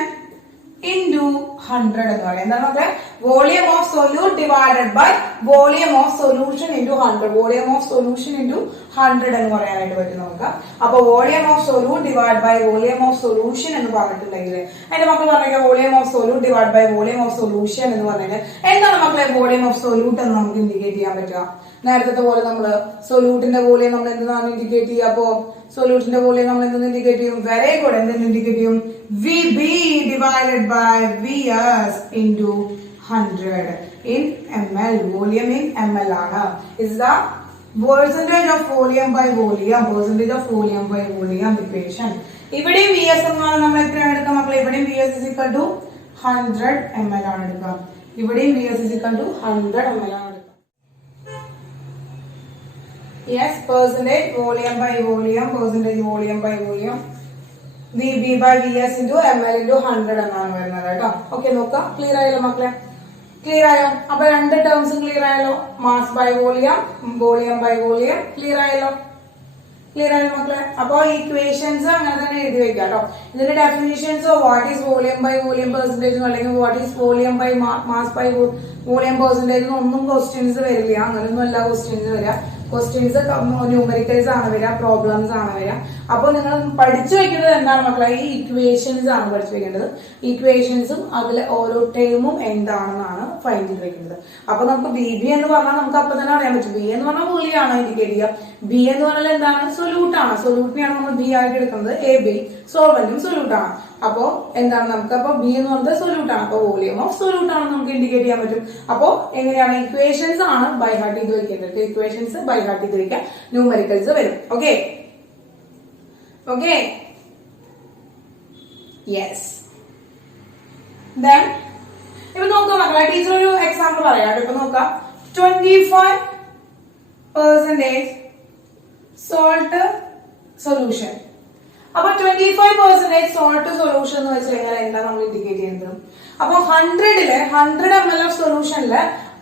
into 100 എന്ന് പറയാം. എന്താണ് മക്കളെ? Volume of solute divided by volume of solution into 100. Volume of solution into 100 എന്ന് പറയാനായിട്ട് പറ്റും നമുക്ക്. അപ്പൊ volume of solute divide by volume of solution എന്ന് പറഞ്ഞിട്ടുണ്ടെങ്കിൽ എന്റെ മക്കൾ പറഞ്ഞേക്കാം volume of solute divide by volume of solution എന്ന് പറഞ്ഞിട്ട് എന്താണ് മക്കളെ വോളിയം ഓഫ് സൊല്യൂട്ട് എന്ന് നമുക്ക് ഇൻഡിക്കേറ്റ് ചെയ്യാൻ പറ്റുക? നേരത്തെ പോലെ നമ്മള് സൊല്യൂട്ടിന്റെ വോളിയം നമ്മൾ എന്താണ് ഇൻഡിക്കേറ്റ് ചെയ്യുക? അപ്പോ സൊല്യൂട്ടിന്റെ വോളിയം നമ്മൾ എന്തെന്ന് ഇൻഡിക്കേറ്റ് ചെയ്യും? Very good. എന്തെന്ന് ഇൻഡിക്കേറ്റ് ചെയ്യും? VB divided by VS into 100 in ml. Volume in ml ആണ്. Is the percentage of volume by volume. Percentage of volume by volume equation. ഇവിടെയും VS എന്ന് പറഞ്ഞാൽ നമ്മൾ എത്രയാണ് എടുക്കുക മക്കളെ? ഇവിടെയും VS is equal to 100 ml ആണ് എടുക്കുക. ഇവിടെയും VS is equal to 100 ml ആണ് എടുക്കുക. Yes, percentage volume by volume, percentage volume by volume. VB by VS into ml into 100 എന്നാണ് വരുന്നത് കേട്ടോ. ഓക്കെ, നോക്കാം. ക്ലിയർ ആയല്ലോ മക്കളെ? ക്ലിയർ ആയോ? അപ്പൊ രണ്ട് ടേംസും ക്ലിയർ ആയല്ലോ. Mass by volume, volume by volume. Clear ആയല്ലോ? ക്ലിയർ ആയല്ലോ മക്കളെ? അപ്പൊ ഇക്വേഷൻസ് അങ്ങനെ തന്നെ എഴുതി വെക്കാം കേട്ടോ. ഇതിന്റെ definitions what is volume by volume percentage അല്ലെങ്കിൽ what is volume by mass by volume percentage ഒന്നും ക്വസ്റ്റ്യൻസ് വരില്ല. അങ്ങനെയൊന്നും അല്ല ക്വസ്റ്റ്യൻസ് വരിക. ക്വസ്റ്റ്യൻസ് ന്യൂമറിക്കൽസ് ആണ് വരിക, പ്രോബ്ലംസ് ആണ് വരിക. അപ്പൊ നിങ്ങൾ പഠിച്ചു വെക്കേണ്ടത് എന്താണ് മക്കളെ? ഈ ഇക്വേഷൻസ് ആണ് പഠിച്ചു വെക്കേണ്ടത്. ഇക്വേഷൻസും അതിലെ ഓരോ ടേമും എന്താണെന്നാണ് ഫൈൻഡ് ചെയ്ത് വെക്കുന്നത്. അപ്പൊ നമുക്ക് ബി ബി എന്ന് പറഞ്ഞാൽ നമുക്ക് അപ്പൊ തന്നെ അറിയാൻ പറ്റും. ബി എന്ന് പറഞ്ഞാൽ വോളിയാണ് ഇൻഡിക്കേറ്റ് ചെയ്യുക. ബി എന്ന് പറഞ്ഞാൽ എന്താണ്? സൊല്യൂട്ട് ആണ്. സൊല്യൂട്ടിനെയാണ് നമ്മൾ ബി ആയിട്ട് എടുക്കുന്നത്. എ ബി സോൾവെന്റും സൊല്യൂട്ട് ആണ്. അപ്പോ എന്താണ് നമുക്ക് അപ്പൊ ബി എന്ന് പറഞ്ഞത് സൊല്യൂട്ട് ആണ്. അപ്പൊ വോളിയം ഓഫ് സൊല്യൂട്ട് ആണ് നമുക്ക് ഇൻഡിക്കേറ്റ് ചെയ്യാൻ പറ്റും. അപ്പോ എങ്ങനെയാണ്? ഇക്വേഷൻസ് ആണ് ബൈ ഹാർട്ട് ചെയ്ത് വെക്കേണ്ടത്. ഇക്വേഷൻസ് ബൈ ഹാർട്ട് ചെയ്ത് വെക്കാം. ന്യൂമറിക്കൽസ് വരും. Okay okay yes. ദെൻ ഇപ്പൊ നോക്കാം മക്കളെ, ടീച്ചർ ഒരു എക്സാമ്പിൾ പറയാം. ഇപ്പൊ നോക്കാം, 25% സോൾട്ട് സൊല്യൂഷൻ. അപ്പൊ 25% സോൾട്ട് സൊല്യൂഷൻ എന്ന് വെച്ച് കഴിഞ്ഞാൽ എന്താ നമ്മൾ ഇൻഡിക്കേറ്റ് ചെയ്യുന്നത്? അപ്പൊ 100 ml ഓഫ് സൊല്യൂഷനില്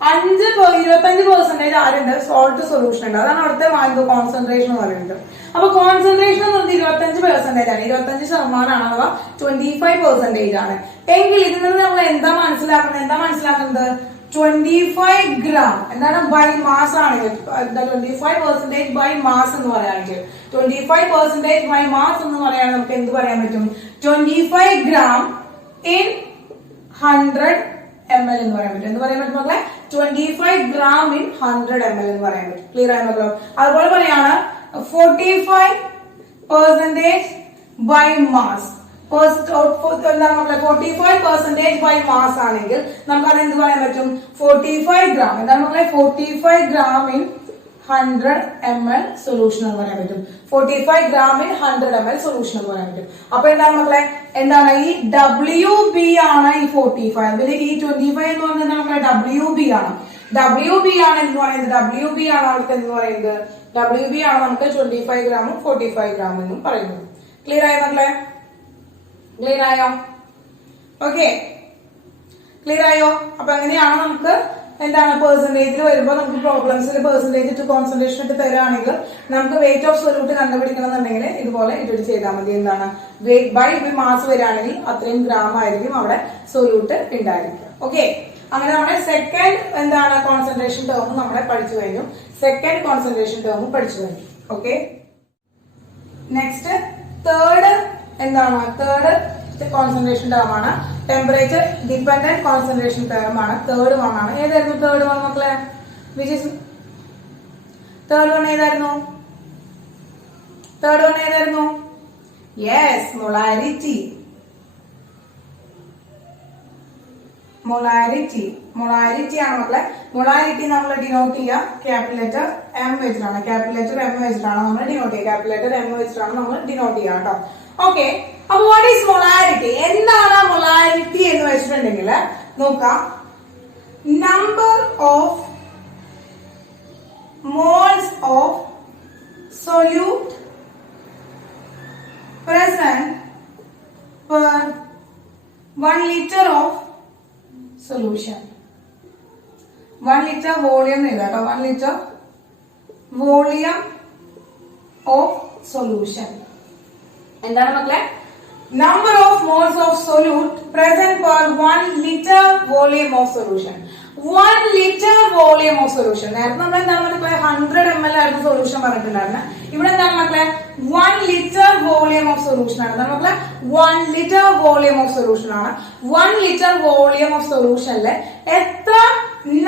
25% ആരുണ്ട്? സോൾട്ട് സൊല്യൂഷൻ ഉണ്ട്. അതാണ് അവിടുത്തെ കോൺസെൻട്രേഷൻ എന്ന് പറയുന്നത്. അപ്പൊ കോൺസെൻട്രേഷൻ എന്ന് പറയുന്നത് 25% ആണ്. 25% അഥവാ 25% ആണ്. എങ്കിൽ ഇതിൽ നിന്ന് നമ്മൾ എന്താ മനസ്സിലാക്കുന്നത്? 25 gram എന്താണ്? ബൈ മാസ് ആണെങ്കിൽ 25% ബൈ മാസ് എന്ന് പറയാമെങ്കിൽ 25% ബൈ മാസ് എന്ന് പറയാൻ നമുക്ക് എന്ത് പറയാൻ പറ്റും? 25 gram in 100 ml എന്ന് പറയാൻ പറ്റും. എന്ത് പറയാൻ പറ്റും മക്കളെ? 25 gram in 100 ml എന്ന് പറയാൻ പറ്റും. ക്ലിയർ ആണല്ലോ? അതുപോലെ പറയാണ് 45% ബൈ മാസ്. 45% ബൈ മാസ് ആണെങ്കിൽ നമുക്ക് അത് എന്ത് പറയാൻ പറ്റും? 45 gram. എന്താണ് മക്കളെ? 45 gram in 100 ml സൊല്യൂഷൻ എന്ന് പറയാൻ പറ്റും. 45 gram in 100 ml സൊല്യൂഷൻ എന്ന് പറയാൻ പറ്റും. അപ്പൊ എന്താണ് മക്കളെ? എന്താണ് ഈ WB ആണ് ഈ 45. അതിൽ ഈ 25 എന്ന് പറയുന്നത് മക്കളെ WB ആണ്. WB ആണ് എന്ന് പറയുന്നത്. WB ആണ് അവിടുത്തെ എന്ന് പറയുന്നത്. WB ആണ് നമുക്ക് 25 ഗ്രാമും 45 gram എന്നും പറയുന്നത്. ക്ലിയർ ആയോ മക്കളെ? ക്ലിയർ ആയോ? ഓക്കെ ക്ലിയർ ആയോ? അപ്പൊ എങ്ങനെയാണ് നമുക്ക് എന്താണ് പെർസെന്റേജിൽ വരുമ്പോൾ നമുക്ക് പ്രോബ്ലംസിൽ പെർസെന്റേജ് ടു കോൺസെൻട്രേഷൻ ഇട്ട് തരുവാണെങ്കിൽ നമുക്ക് വെയിറ്റ് ഓഫ് സൊല്യൂട്ട് കണ്ടുപിടിക്കണം എന്നുണ്ടെങ്കിൽ ഇതുപോലെ ഇട്ട് ചെയ്താൽ മതി. എന്താണ്? വെയിറ്റ് ബൈ മാസ് വരികയാണെങ്കിൽ അത്രയും ഗ്രാം ആയിരിക്കും അവിടെ സൊല്യൂട്ട് ഉണ്ടായിരിക്കും. ഓക്കെ, അങ്ങനെ നമ്മുടെ സെക്കൻഡ് എന്താണ് കോൺസെൻട്രേഷൻ ടേം നമ്മളെ പഠിച്ചു കഴിഞ്ഞു. സെക്കൻഡ് കോൺസെൻട്രേഷൻ ടേം പഠിച്ചു കഴിഞ്ഞു. ഓക്കെ, നെക്സ്റ്റ് തേർഡ് എന്താണ്? തേർഡ് കോൺസെൻട്രേഷൻ ടേം ആണ് ടെമ്പറേച്ചർ ഡിപെൻഡന്റ് കോൺസെൻട്രേഷൻ ടേം ആണ്. തേർഡ് വൺ ആണ്. ഏതായിരുന്നു തേർഡ് വൺ മക്കളെ? വിച്ച് ഇസ് തേർഡ് വൺ ഏതായിരുന്നു? തേർഡ് വൺ ഏതായിരുന്നു? Yes, molarity. മൊളാരിറ്റി ആണ് മക്കളെ. മൊളാരിറ്റി നമ്മൾ ഡിനോട്ട് ചെയ്യുക ക്യാപിറ്റൽ ലെറ്റർ എം വെച്ചിട്ടാണ്. ക്യാപിറ്റൽ ലെറ്റർ എം വെച്ചിട്ടാണ് നമ്മൾ ഡിനോട്ട് ചെയ്യുക. ക്യാപിറ്റൽ ലെറ്റർ എം വെച്ചിട്ടാണ് നമ്മൾ ഡിനോട്ട് ചെയ്യുക കേട്ടോ. ഓക്കെ, അപ്പൊ വാട്ട് ഈസ് മൊളാരിറ്റി? എന്താണ് മൊളാരിറ്റി എന്ന് വെച്ചിട്ടുണ്ടെങ്കിൽ നോക്കാം, number of moles of solute present per 1 liter of solution. 1 liter volume is that 1 liter volume of solution. എന്താണ് മക്കളെ? Number of moles of solute present per 1 liter volume of solution. 1 liter volume of solution. നേരത്തെ നമ്മൾ എന്താണ് മക്കളെ 100 ml ആയിരുന്നു സൊല്യൂഷൻ പറഞ്ഞിട്ടുണ്ടായിരുന്നത്. ഇവിടെ എന്താണ് മക്കളെ 1 liter volume of solution ആണ്. എന്താണ് മക്കളെ 1 liter volume of solution ആണ്. 1 liter volume of solutionല് എത്ര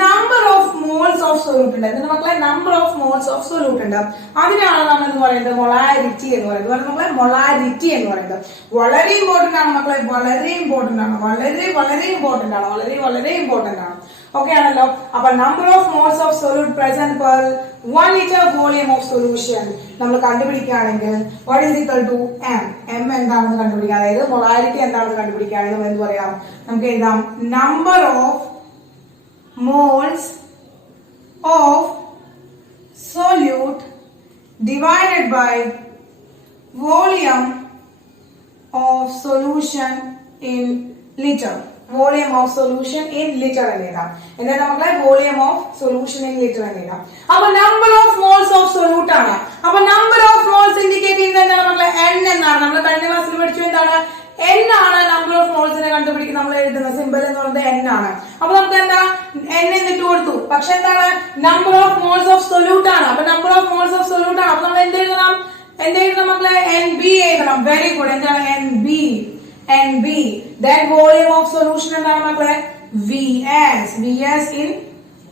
number of moles of solute ഉണ്ട്? എന്താണ് മക്കളെ? Number of moles of solute ഉണ്ട്. അതിനാണ് നമ്മൾ എന്ന് പറയുന്നത് മൊളാരിറ്റി എന്ന് പറയുന്നത്. മക്കളെ മൊളാരിറ്റി എന്ന് പറയുന്നത് വളരെ ഇമ്പോർട്ടന്റ് ആണ് മക്കളെ. വളരെ ഇമ്പോർട്ടന്റ് ആണ്. വളരെ ഇമ്പോർട്ടന്റ് ആണ്. വളരെ ഇമ്പോർട്ടന്റ് ആണ്. ഓക്കെ ആണല്ലോ? അപ്പൊ number of moles of solute present per 1 liter volume of solution നമ്മൾ കണ്ടുപിടിക്കുകയാണെങ്കിൽ what is equal to M. M എന്താണെന്ന് കണ്ടുപിടിക്കുക. അതായത് മൊളാരിറ്റി എന്താണെന്ന് കണ്ടുപിടിക്കുകയാണെങ്കിൽ നമ്മൾ എന്ത് പറയാം? നമുക്ക് എഴുതാം number of moles of solute divided by volume of solution in liter. Volume of solution in liter എന്നേതാ? എന്താ നമ്മളെ volume of solution in litre എന്നേതാ? അപ്പൊ number of moles of solute ആണ്. അപ്പൊ നമ്പർ ഓഫ് മോൾസ് ഇൻഡിക്കേറ്റ് ചെയ്യുന്നത് എന്താണ് മക്കളെ? n എന്നാണ്. നമ്മൾ കഴിഞ്ഞ ക്ലാസ്സിൽ പഠിച്ചു എന്താണ്? n ആണ് നമ്പർ ഓഫ് മോൾസിനെ കണ്ടുപിടിക്കുന്നത്. നമ്മൾ എഴുതുന്ന സിമ്പിൾ എന്ന് പറയുന്നത് n ആണ്. അപ്പൊ നമുക്ക് എന്താ n എന്നിട്ട് കൊടുത്തു. പക്ഷെ എന്താണ്? Number of moles of solute ആണ്. അപ്പൊ number of moles of solute ആണ്. അപ്പൊ നമ്മൾ എന്ത് എഴുതണം മക്കളെ? NB എഴുതണം. Very good. എന്താണ് NB? Then volume of solution എന്താണ് മക്കളെ? VS in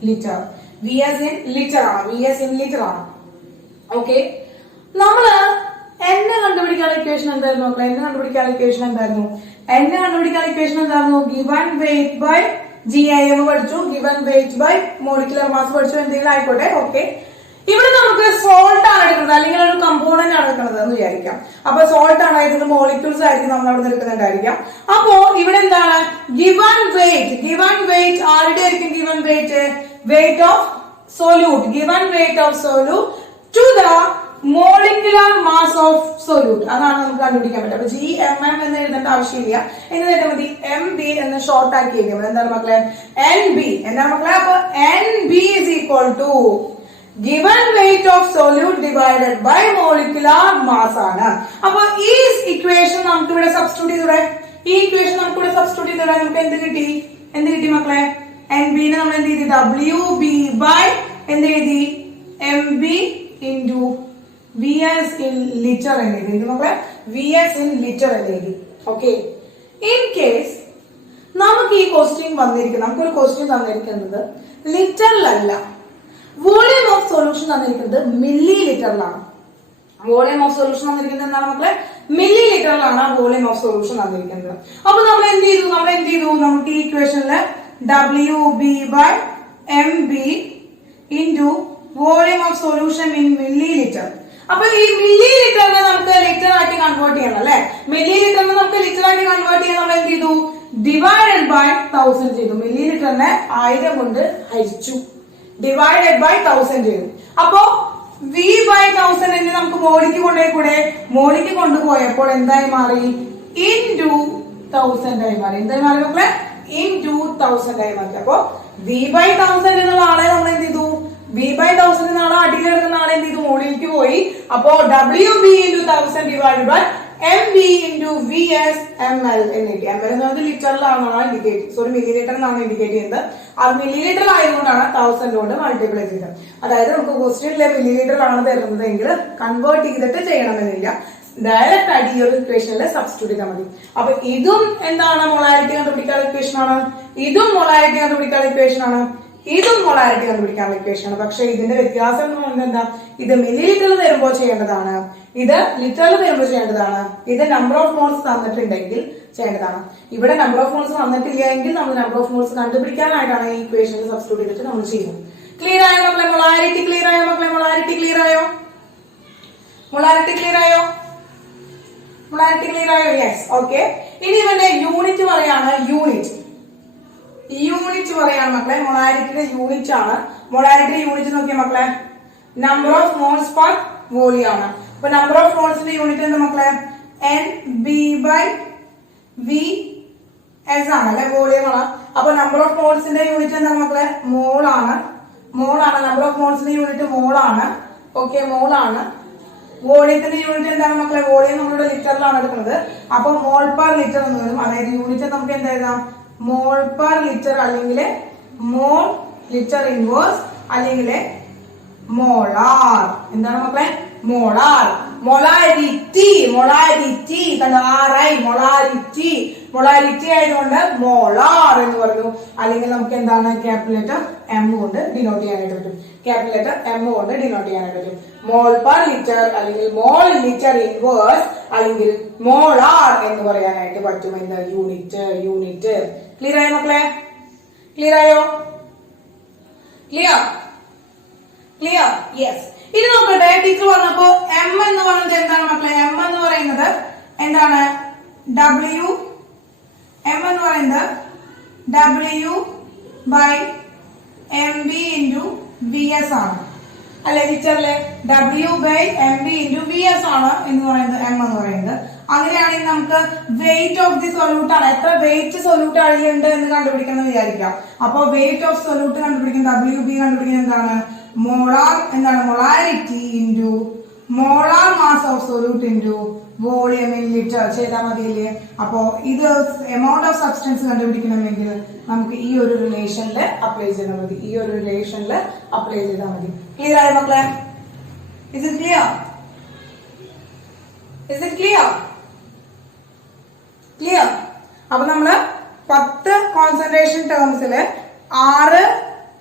liter. VS in liter ആണ്. VS in liter ആണ്. ഓക്കെ, നമ്മള് എന്നെ കണ്ടുപിടിക്കാനുള്ള ഇക്വേഷൻ എന്തായിരുന്നു മക്കളെ? എന്നെ കണ്ടുപിടിക്കാനുള്ള ഇക്വേഷൻ എന്തായിരുന്നു? ഗിവൺ വെയിറ്റ് ബൈ GIM പഠിച്ചു, given weight by molecular mass പഠിച്ചു, എന്തെങ്കിലും ആയിക്കോട്ടെ. ഓക്കെ, ഇവിടെ നമുക്ക് സോൾട്ട് ആണ് എടുക്കുന്നത്, അല്ലെങ്കിൽ ഒരു കമ്പോണന്റ് ആണ് എടുക്കുന്നത് എന്ന് വിചാരിക്കാം. അപ്പൊ സോൾട്ട് ആണ് എടുക്കുന്നത്, മോളിക്യൂൾസ് ആയിരിക്കും നമ്മൾ അവിടെ എടുക്കുന്നുണ്ടായിരിക്കാം. അപ്പോ ഇവിടെ എന്താണ് ഗിവൺ വെയിറ്റ് ആരുടെ ആയിരിക്കും given weight? Weight of solute, given weight of solute to the molecular mass of solute. അതാണ് നമുക്ക് കണ്ടുപിടിക്കാൻ പറ്റും. അപ്പൊ GMM എന്ന് എഴുതേണ്ട ആവശ്യമില്ല, എന്ന് എഴുതാൻ മതി MB എന്ന് ഷോർട്ട് ആക്കി എഴുതിയാൽ മതി. എന്താണ് മക്കളെ? NB. എന്താണ് മക്കളെ? അപ്പൊ NB is equal to given weight of solute divided by molecular mass ആണ്. അപ്പൊ ഈ ഇക്വേഷൻ നമുക്ക് ഇവിടെ സബ്സ്റ്റിറ്റ്യൂട്ട് ചെയ്തൂടെ? ഈ ഇക്വേഷൻ നമുക്ക് ഇവിടെ സബ്സ്റ്റിറ്റ്യൂട്ട് ചെയ്തൂടെ? നമുക്ക് എന്ത് കിട്ടി മക്കളെ? NB നെ നമ്മൾ എന്ത് ചെയ്തി? WB by എന്ത് എഴുതി? MB into VS in liter എന്ന് എഴുതി മക്കളെ. VS in liter എന്ന് എഴുതി. ഓക്കെ, ഇൻ കേസ് നമുക്ക് ഈ ക്വസ്റ്റ്യൻ വന്നിരിക്കുന്നത്, നമുക്കൊരു ക്വസ്റ്റ്യൻ തന്നിരിക്കുന്നത് ലിറ്ററിലല്ല, വോളിയം ഓഫ് സൊല്യൂഷൻ തന്നിരിക്കുന്നത് മില്ലി ലിറ്ററിലാണ്. വോളിയം ഓഫ് സൊല്യൂഷൻ തന്നിരിക്കുന്നത് എന്താണ് മക്കളെ? മില്ലി ലിറ്ററിലാണ് വോളിയം ഓഫ് സൊല്യൂഷൻ തന്നിരിക്കുന്നത്. അപ്പൊ നമ്മൾ എന്ത് ചെയ്തു? നമുക്ക് ഈ ഇക്വേഷനില് WB by MB into volume of solution in milli litre. അപ്പൊ ഈ മില്ലി ലിറ്ററിനെ നമുക്ക് ലിറ്റർ ആക്കി കൺവേർട്ട് ചെയ്യണം അല്ലെ? മില്ലി ലിറ്ററിനെ നമുക്ക് ലിറ്റർ ആക്കി കൺവേർട്ട് ചെയ്യാൻ നമ്മൾ എന്ത് ചെയ്തു? ഡിവൈഡഡ് ബൈ 1000 ചെയ്തു. മില്ലി ലിറ്ററിനെ 1000 കൊണ്ട് ഹരിച്ചു, ഡിവൈഡഡ് ബൈ 1000 ചെയ്തു. അപ്പോ V by 1000 എന്ന് നമുക്ക് മോളിക്ക് കൊണ്ടുപോയി മോളിക്ക് കൊണ്ടുപോയപ്പോൾ എന്തായി മാറി? ഇൻടു 1000 ആയി മാറി. എന്തായി മാറി മക്കളെ? ഇൻടു 1000 ആയി മാറി. അപ്പൊ V by 1000 എന്നുള്ള ആളെ നമ്മൾ എന്ത് ചെയ്തു? V by 1000 എന്ന ആളെ അടിയിൽ കിടക്കുന്ന ആളെ എന്ത് ചെയ്തു? മോളിലേക്ക് പോയി. അപ്പോ WB into 1000 divided by MB into VS ML എന്ന് കിട്ടി. ML എന്ന് പറയുന്നത് ലിറ്ററിലാണ് ഇൻഡിക്കേറ്റ്, സോറി മില്ലി ലിറ്ററിലാണ് ഇൻഡിക്കേറ്റ് ചെയ്യുന്നത്. അത് മില്ലി ലിറ്റർ ആയതുകൊണ്ടാണ് 1000 കൊണ്ട് മൾട്ടിപ്ലൈ ചെയ്തത്. അതായത് നമുക്ക് ക്വസ്റ്റ്യനിലെ മില്ലി ലിറ്ററിലാണ് തരുന്നതെങ്കിൽ കൺവേർട്ട് ചെയ്തിട്ട് ചെയ്യണമെന്നില്ല, ഡയറക്റ്റ് ആയിട്ട് ഈ ഒരു ഇക്വേഷനിൽ സബ്സ്റ്റിറ്റ്യൂട്ട് ചെയ്താൽ മതി. അപ്പൊ ഇതും എന്താണ്? മൊളാരിറ്റി കണ്ടുപിടിക്കാനുള്ള ഇക്വേഷൻ ആണ്. ഇതും മൊളാരിറ്റി കണ്ടുപിടിക്കാനുള്ള ഇക്വേഷൻ ആണ്. ഇതും മൊളാരിറ്റി കണ്ടുപിടിക്കാനുള്ള ഇക്വേഷൻ ആണ്. പക്ഷെ ഇതിന്റെ വ്യത്യാസം എന്ന് പറയുന്നത് എന്താ? ഇത് മില്ലി ലിറ്ററിൽ വരുമ്പോൾ ചെയ്യേണ്ടതാണ്, ഇത് ലിറ്ററിൽ വരുമ്പോൾ ചെയ്യേണ്ടതാണ്. ഇത് നമ്പർ ഓഫ് മോൾസ് തന്നിട്ടുണ്ടെങ്കിൽ ചെയ്യേണ്ടതാണ്. ഇവിടെ നമ്പർ ഓഫ് മോൾസ് തന്നിട്ടില്ല എങ്കിൽ നമ്മൾ നമ്പർ ഓഫ് മോൾസ് കണ്ടുപിടിക്കാനായിട്ടാണ് ഈ ഇക്വേഷനിൽ സബ്സ്റ്റിറ്റ്യൂട്ട് ചെയ്തിട്ട് നമ്മൾ ചെയ്യുന്നത്. ക്ലിയർ ആയോ മക്കളെ? മൊളാരിറ്റി ക്ലിയർ ആയോ മക്കളെ? മൊളാരിറ്റി ക്ലിയർ ആയോ? യെസ്. ഓക്കെ, ഇനി ഇവന്റെ യൂണിറ്റ് പറയാണ്. യൂണിറ്റ് പറയാണ് മക്കളെ. മൊളാരിറ്റിയുടെ യൂണിറ്റ് ആണ്. മൊളാരിറ്റിയുടെ യൂണിറ്റ് നോക്കിയ മക്കളെ, number of moles per volume ആണ്. അപ്പൊ നമ്പർ ഓഫ് മോൾസിന്റെ യൂണിറ്റ് എന്താ മക്കളെ? NB by VS ആണ് അല്ലെ? വോളിയം ആണ്. അപ്പൊ നമ്പർ ഓഫ് മോൾസിന്റെ യൂണിറ്റ് എന്താണ് മക്കളെ? മോളാണ്. നമ്പർ ഓഫ് മോൾസിന്റെ യൂണിറ്റ് മോളാണ്. ഓക്കെ, മോളാണ്. വോളിയത്തിന്റെ യൂണിറ്റ് എന്താണ് മക്കളെ? വോളിയം നമ്മളുടെ ലിറ്ററിലാണ് എടുക്കുന്നത്. അപ്പൊ മോൾ പെർ ലിറ്റർ എന്ന് വരും. അതായത് യൂണിറ്റ് നമുക്ക് എന്താ എഴുതാം? മോൾ പെർ ലിറ്റർ, അല്ലെങ്കിൽ മോൾ ലിറ്റർ ഇൻവേഴ്സ്, അല്ലെങ്കിൽ മോളാർ. എന്താണ് മക്കളെ? മോളാർ. മൊളാരിറ്റി കണ്ടോ? RI മൊളാരിറ്റി ആയതുകൊണ്ട് മോളാർ എന്ന് പറഞ്ഞു. അല്ലെങ്കിൽ നമുക്ക് എന്താണ്? ക്യാപിറ്റൽ ലെറ്റർ M കൊണ്ട് ഡിനോട്ട് ചെയ്യാനായിട്ട് പറ്റും. മോൾ പെർ ലിറ്റർ, അല്ലെങ്കിൽ മോൾ ലിറ്റർ ഇൻവേഴ്സ്, അല്ലെങ്കിൽ മോളാർ എന്ന് പറയാനായിട്ട് പറ്റും. എന്താ? യൂണിറ്റ്. ക്ലിയർ ആയോ മക്കളെ? ക്ലിയർ? യെസ്. ഇനി നോക്കട്ടെ, ടീച്ചർ പറഞ്ഞപ്പോ M എന്ന് പറയുന്നത് എന്താണ് മക്കളെ? M എന്ന് പറയുന്നത് എന്താണ്? M എന്ന് പറയുന്നത് W by MB into VS ആണ് അല്ലെ? ലിറ്ററിലെ W by MB into VS ആണ് എന്ന് പറയുന്നത് M എന്ന് പറയുന്നത്. അങ്ങനെയാണെങ്കിൽ നമുക്ക് വെയിറ്റ് ഓഫ് ദി സൊല്യൂട്ട് ആണ്. എത്ര വെയിറ്റ് സൊല്യൂട്ട് അടിയിലുണ്ട് എന്ന് കണ്ടുപിടിക്കണം എന്ന് വിചാരിക്കാം. അപ്പൊ വെയിറ്റ് ഓഫ് സൊല്യൂട്ട് കണ്ടുപിടിക്കുന്നത്, WB കണ്ടുപിടിക്കുന്നത് എന്താണ്? മോളാർ എന്താണ്? Molarity into molar mass of solute into volume in litre ചെയ്താൽ മതിയില്ലേ? അപ്പോ ഇത് എമൗണ്ട് ഓഫ് സബ്സ്റ്റൻസ് കണ്ടുപിടിക്കണമെങ്കിൽ നമുക്ക് ഈ ഒരു റിലേഷനിൽ അപ്ലൈ ചെയ്താൽ മതി. ക്ലിയർ ആയോ മക്കളെ? Is it clear? അപ്പൊ നമ്മള് 10 കോൺസെൻട്രേഷൻ ടേംസില് 6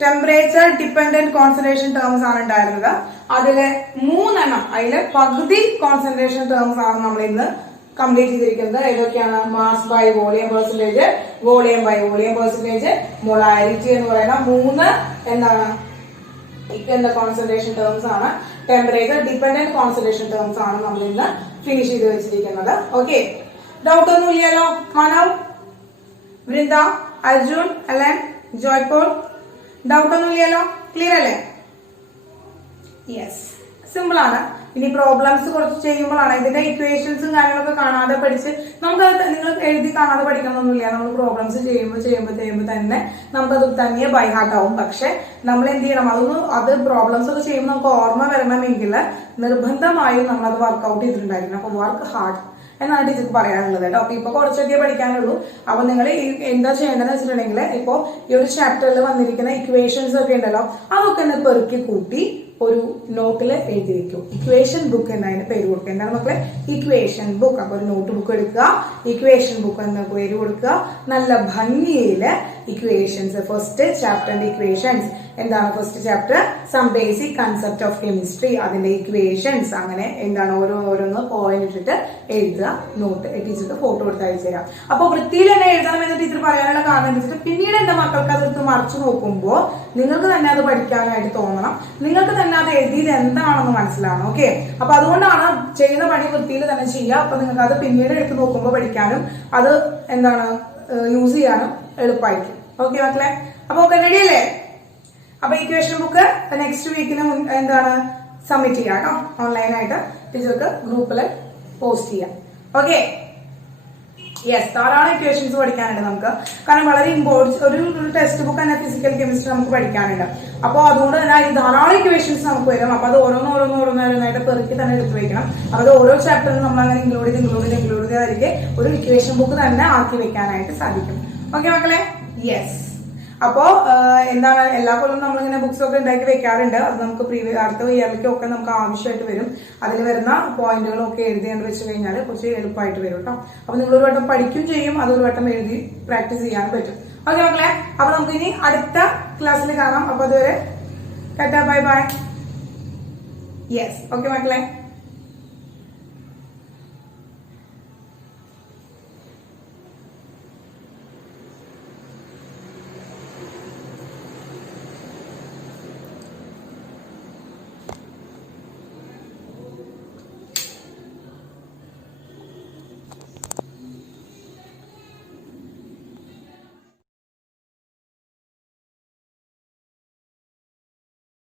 ടെമ്പറേച്ചർ ഡിപ്പെൻഡന്റ് കോൺസെൻട്രേഷൻ ടേംസ് ആണ് ഉണ്ടായിരുന്നത്. അതില് 3 അതില് പകുതി കോൺസെൻട്രേഷൻ ടേംസ് ആണ് നമ്മൾ ഇന്ന് കംപ്ലീറ്റ് ചെയ്തിരിക്കുന്നത്. ഏതൊക്കെയാണ്? Mass by volume percentage, volume by volume percentage, molarity എന്ന് പറയുന്ന 3 എന്താണ് കോൺസെൻട്രേഷൻ ടേംസ് ആണ്. ടെമ്പറേച്ചർ ഡിപ്പെൻഡന്റ് കോൺസെൻട്രേഷൻ ടേംസ് ആണ് നമ്മൾ ഇന്ന് ഫിനിഷ് ചെയ്ത് വെച്ചിരിക്കുന്നത്. ഓക്കെ, ഡൗട്ട് ഒന്നും ഇല്ലല്ലോ? മാനവ്, വൃന്ദ, അർജുൻ, അലൻ, ജോയ്പോൾ, ഡൗട്ട് ഒന്നും ഇല്ലല്ലോ? ക്ലിയർ അല്ലേ? യെസ്, സിമ്പിൾ ആണ്. ഇനി പ്രോബ്ലംസ് കുറച്ച് ചെയ്യുമ്പോഴാണ് ഇതിന്റെ ഇക്വേഷൻസും കാര്യങ്ങളൊക്കെ കാണാതെ പഠിച്ച് നമുക്കത് നിങ്ങൾ എഴുതി കാണാതെ പഠിക്കണമെന്നൊന്നുമില്ല. നമ്മൾ പ്രോബ്ലംസ് ചെയ്യുമ്പോൾ തന്നെ നമുക്കത് തനിയെ ബൈ ഹാർട്ട് ആവും. പക്ഷെ നമ്മൾ എന്ത് ചെയ്യണം, അത് പ്രോബ്ലംസ് ഒക്കെ ചെയ്യുമ്പോൾ നമുക്ക് ഓർമ്മ വരണമെങ്കിൽ നിർബന്ധമായും നമ്മളത് വർക്ക്ഔട്ട് ചെയ്തിട്ടുണ്ടായിരിക്കണം. അപ്പൊ വർക്ക് ഹാർഡ് എന്നാണ് ടീച്ചർക്ക് പറയാനുള്ളത് കേട്ടോ. അപ്പൊ ഇപ്പൊ കുറച്ചൊക്കെ പഠിക്കാനുള്ളൂ. അപ്പൊ നിങ്ങൾ എന്താ ചെയ്യേണ്ടതെന്ന് വെച്ചിട്ടുണ്ടെങ്കിൽ ഇപ്പൊ ഈ ഒരു ചാപ്റ്ററിൽ വന്നിരിക്കുന്ന ഇക്വേഷൻസ് ഒക്കെ ഉണ്ടല്ലോ, അതൊക്കെ ഒന്ന് പെറുക്കി കൂട്ടി ഒരു നോട്ടിൽ എഴുതി വെക്കും. ഇക്വേഷൻ ബുക്ക് എന്നതിന് പേര് കൊടുക്കുക. എന്താണ് മക്കളെ? Equation book. അപ്പൊ ഒരു നോട്ട് ബുക്ക് എടുക്കുക, ഇക്വേഷൻ ബുക്ക് എന്ന പേര് കൊടുക്കുക. നല്ല ഭംഗിയില് ഇക്വേഷൻസ്, ഫസ്റ്റ് ചാപ്റ്ററിന്റെ ഇക്വേഷൻസ് എന്താണ്? First chapter some basic concept of chemistry, അതിന്റെ ഇക്വേഷൻസ്, അങ്ങനെ എന്താണ് ഓരോന്ന് പോയിന്റ് ഇട്ടിട്ട് എഴുതുക. നോട്ട് ടീച്ചർക്ക് ഫോട്ടോ എടുത്ത് അയച്ചു തരാം. അപ്പൊ വൃത്തിയിൽ തന്നെ എഴുതണം എന്ന് ടീച്ചർ പറയാനുള്ള കാരണം എന്ന് വെച്ചിട്ട് പിന്നീട് എന്റെ മക്കൾക്ക് അതെടുത്ത് മറിച്ചു നോക്കുമ്പോൾ നിങ്ങൾക്ക് തന്നെ അത് പഠിക്കാനായിട്ട് തോന്നണം, നിങ്ങൾക്ക് തന്നെ അത് എഴുതിയത് എന്താണെന്ന് മനസ്സിലാവണം. ഓക്കെ, അപ്പൊ അതുകൊണ്ടാണ് ചെയ്യുന്ന പണി വൃത്തിയിൽ തന്നെ ചെയ്യുക. അപ്പൊ നിങ്ങൾക്ക് അത് പിന്നീട് എടുത്ത് നോക്കുമ്പോൾ പഠിക്കാനും അത് എന്താണ് യൂസ് ചെയ്യാനും എളുപ്പമായിരിക്കും. ഓക്കെ മക്കളെ, അപ്പൊ റെഡി അല്ലേ? അപ്പൊ ഇക്വേഷൻ ബുക്ക് നെക്സ്റ്റ് വീക്കിന് എന്താണ് സബ്മിറ്റ് ചെയ്യാം കേട്ടോ. ഓൺലൈനായിട്ട് ടീച്ചർക്ക് ഗ്രൂപ്പിൽ പോസ്റ്റ് ചെയ്യാം. ഓക്കെ, യെസ്, ധാരാളം ഇക്വേഷൻസ് പഠിക്കാനുണ്ട് നമുക്ക്. കാരണം വളരെ ഇമ്പോർട്ടൻസ് ഒരു ടെക്സ്റ്റ് ബുക്ക് തന്നെ ഫിസിക്കൽ കെമിസ്ട്രി നമുക്ക് പഠിക്കാനുണ്ട്. അപ്പോൾ അതുകൊണ്ട് തന്നെ അതിൽ ധാരാളം ഇക്വേഷൻസ് നമുക്ക് വരും. അപ്പൊ അത് ഓരോന്നായിട്ട് പെറുക്കി തന്നെ എടുത്ത് വെക്കണം. അപ്പൊ അത് ഓരോ ചാപ്റ്ററിലും നമ്മൾ അങ്ങനെ ഇൻക്ലൂഡ് ചെയ്തായിരിക്കും ഒരു ഇക്വേഷൻ ബുക്ക് തന്നെ ആക്കി വെക്കാനായിട്ട് സാധിക്കും. ഓക്കെ മക്കളെ, യെസ്. അപ്പോ എന്താണ് എല്ലാ കൊല്ലം നമ്മളിങ്ങനെ ബുക്സ് ഒക്കെ ഉണ്ടാക്കി വെക്കാറുണ്ട്. അത് നമുക്ക് അടുത്ത ഇയറിലേക്കൊക്കെ നമുക്ക് ആവശ്യമായിട്ട് വരും. അതിൽ വരുന്ന പോയിന്റുകളൊക്കെ എഴുതിയാണ്ട് വെച്ച് കഴിഞ്ഞാൽ കുറച്ച് എളുപ്പമായിട്ട് വരും കേട്ടോ. അപ്പൊ നിങ്ങളൊരു വട്ടം പഠിക്കും ചെയ്യും, അതൊരു വട്ടം എഴുതി പ്രാക്ടീസ് ചെയ്യാൻ പറ്റും. ഓക്കെ മക്കളെ, അപ്പൊ നമുക്ക് ഇനി അടുത്ത ക്ലാസ്സിൽ കാണാം. അപ്പൊ അതുവരെ Tata, bye bye. Yes, okay മക്കളെ.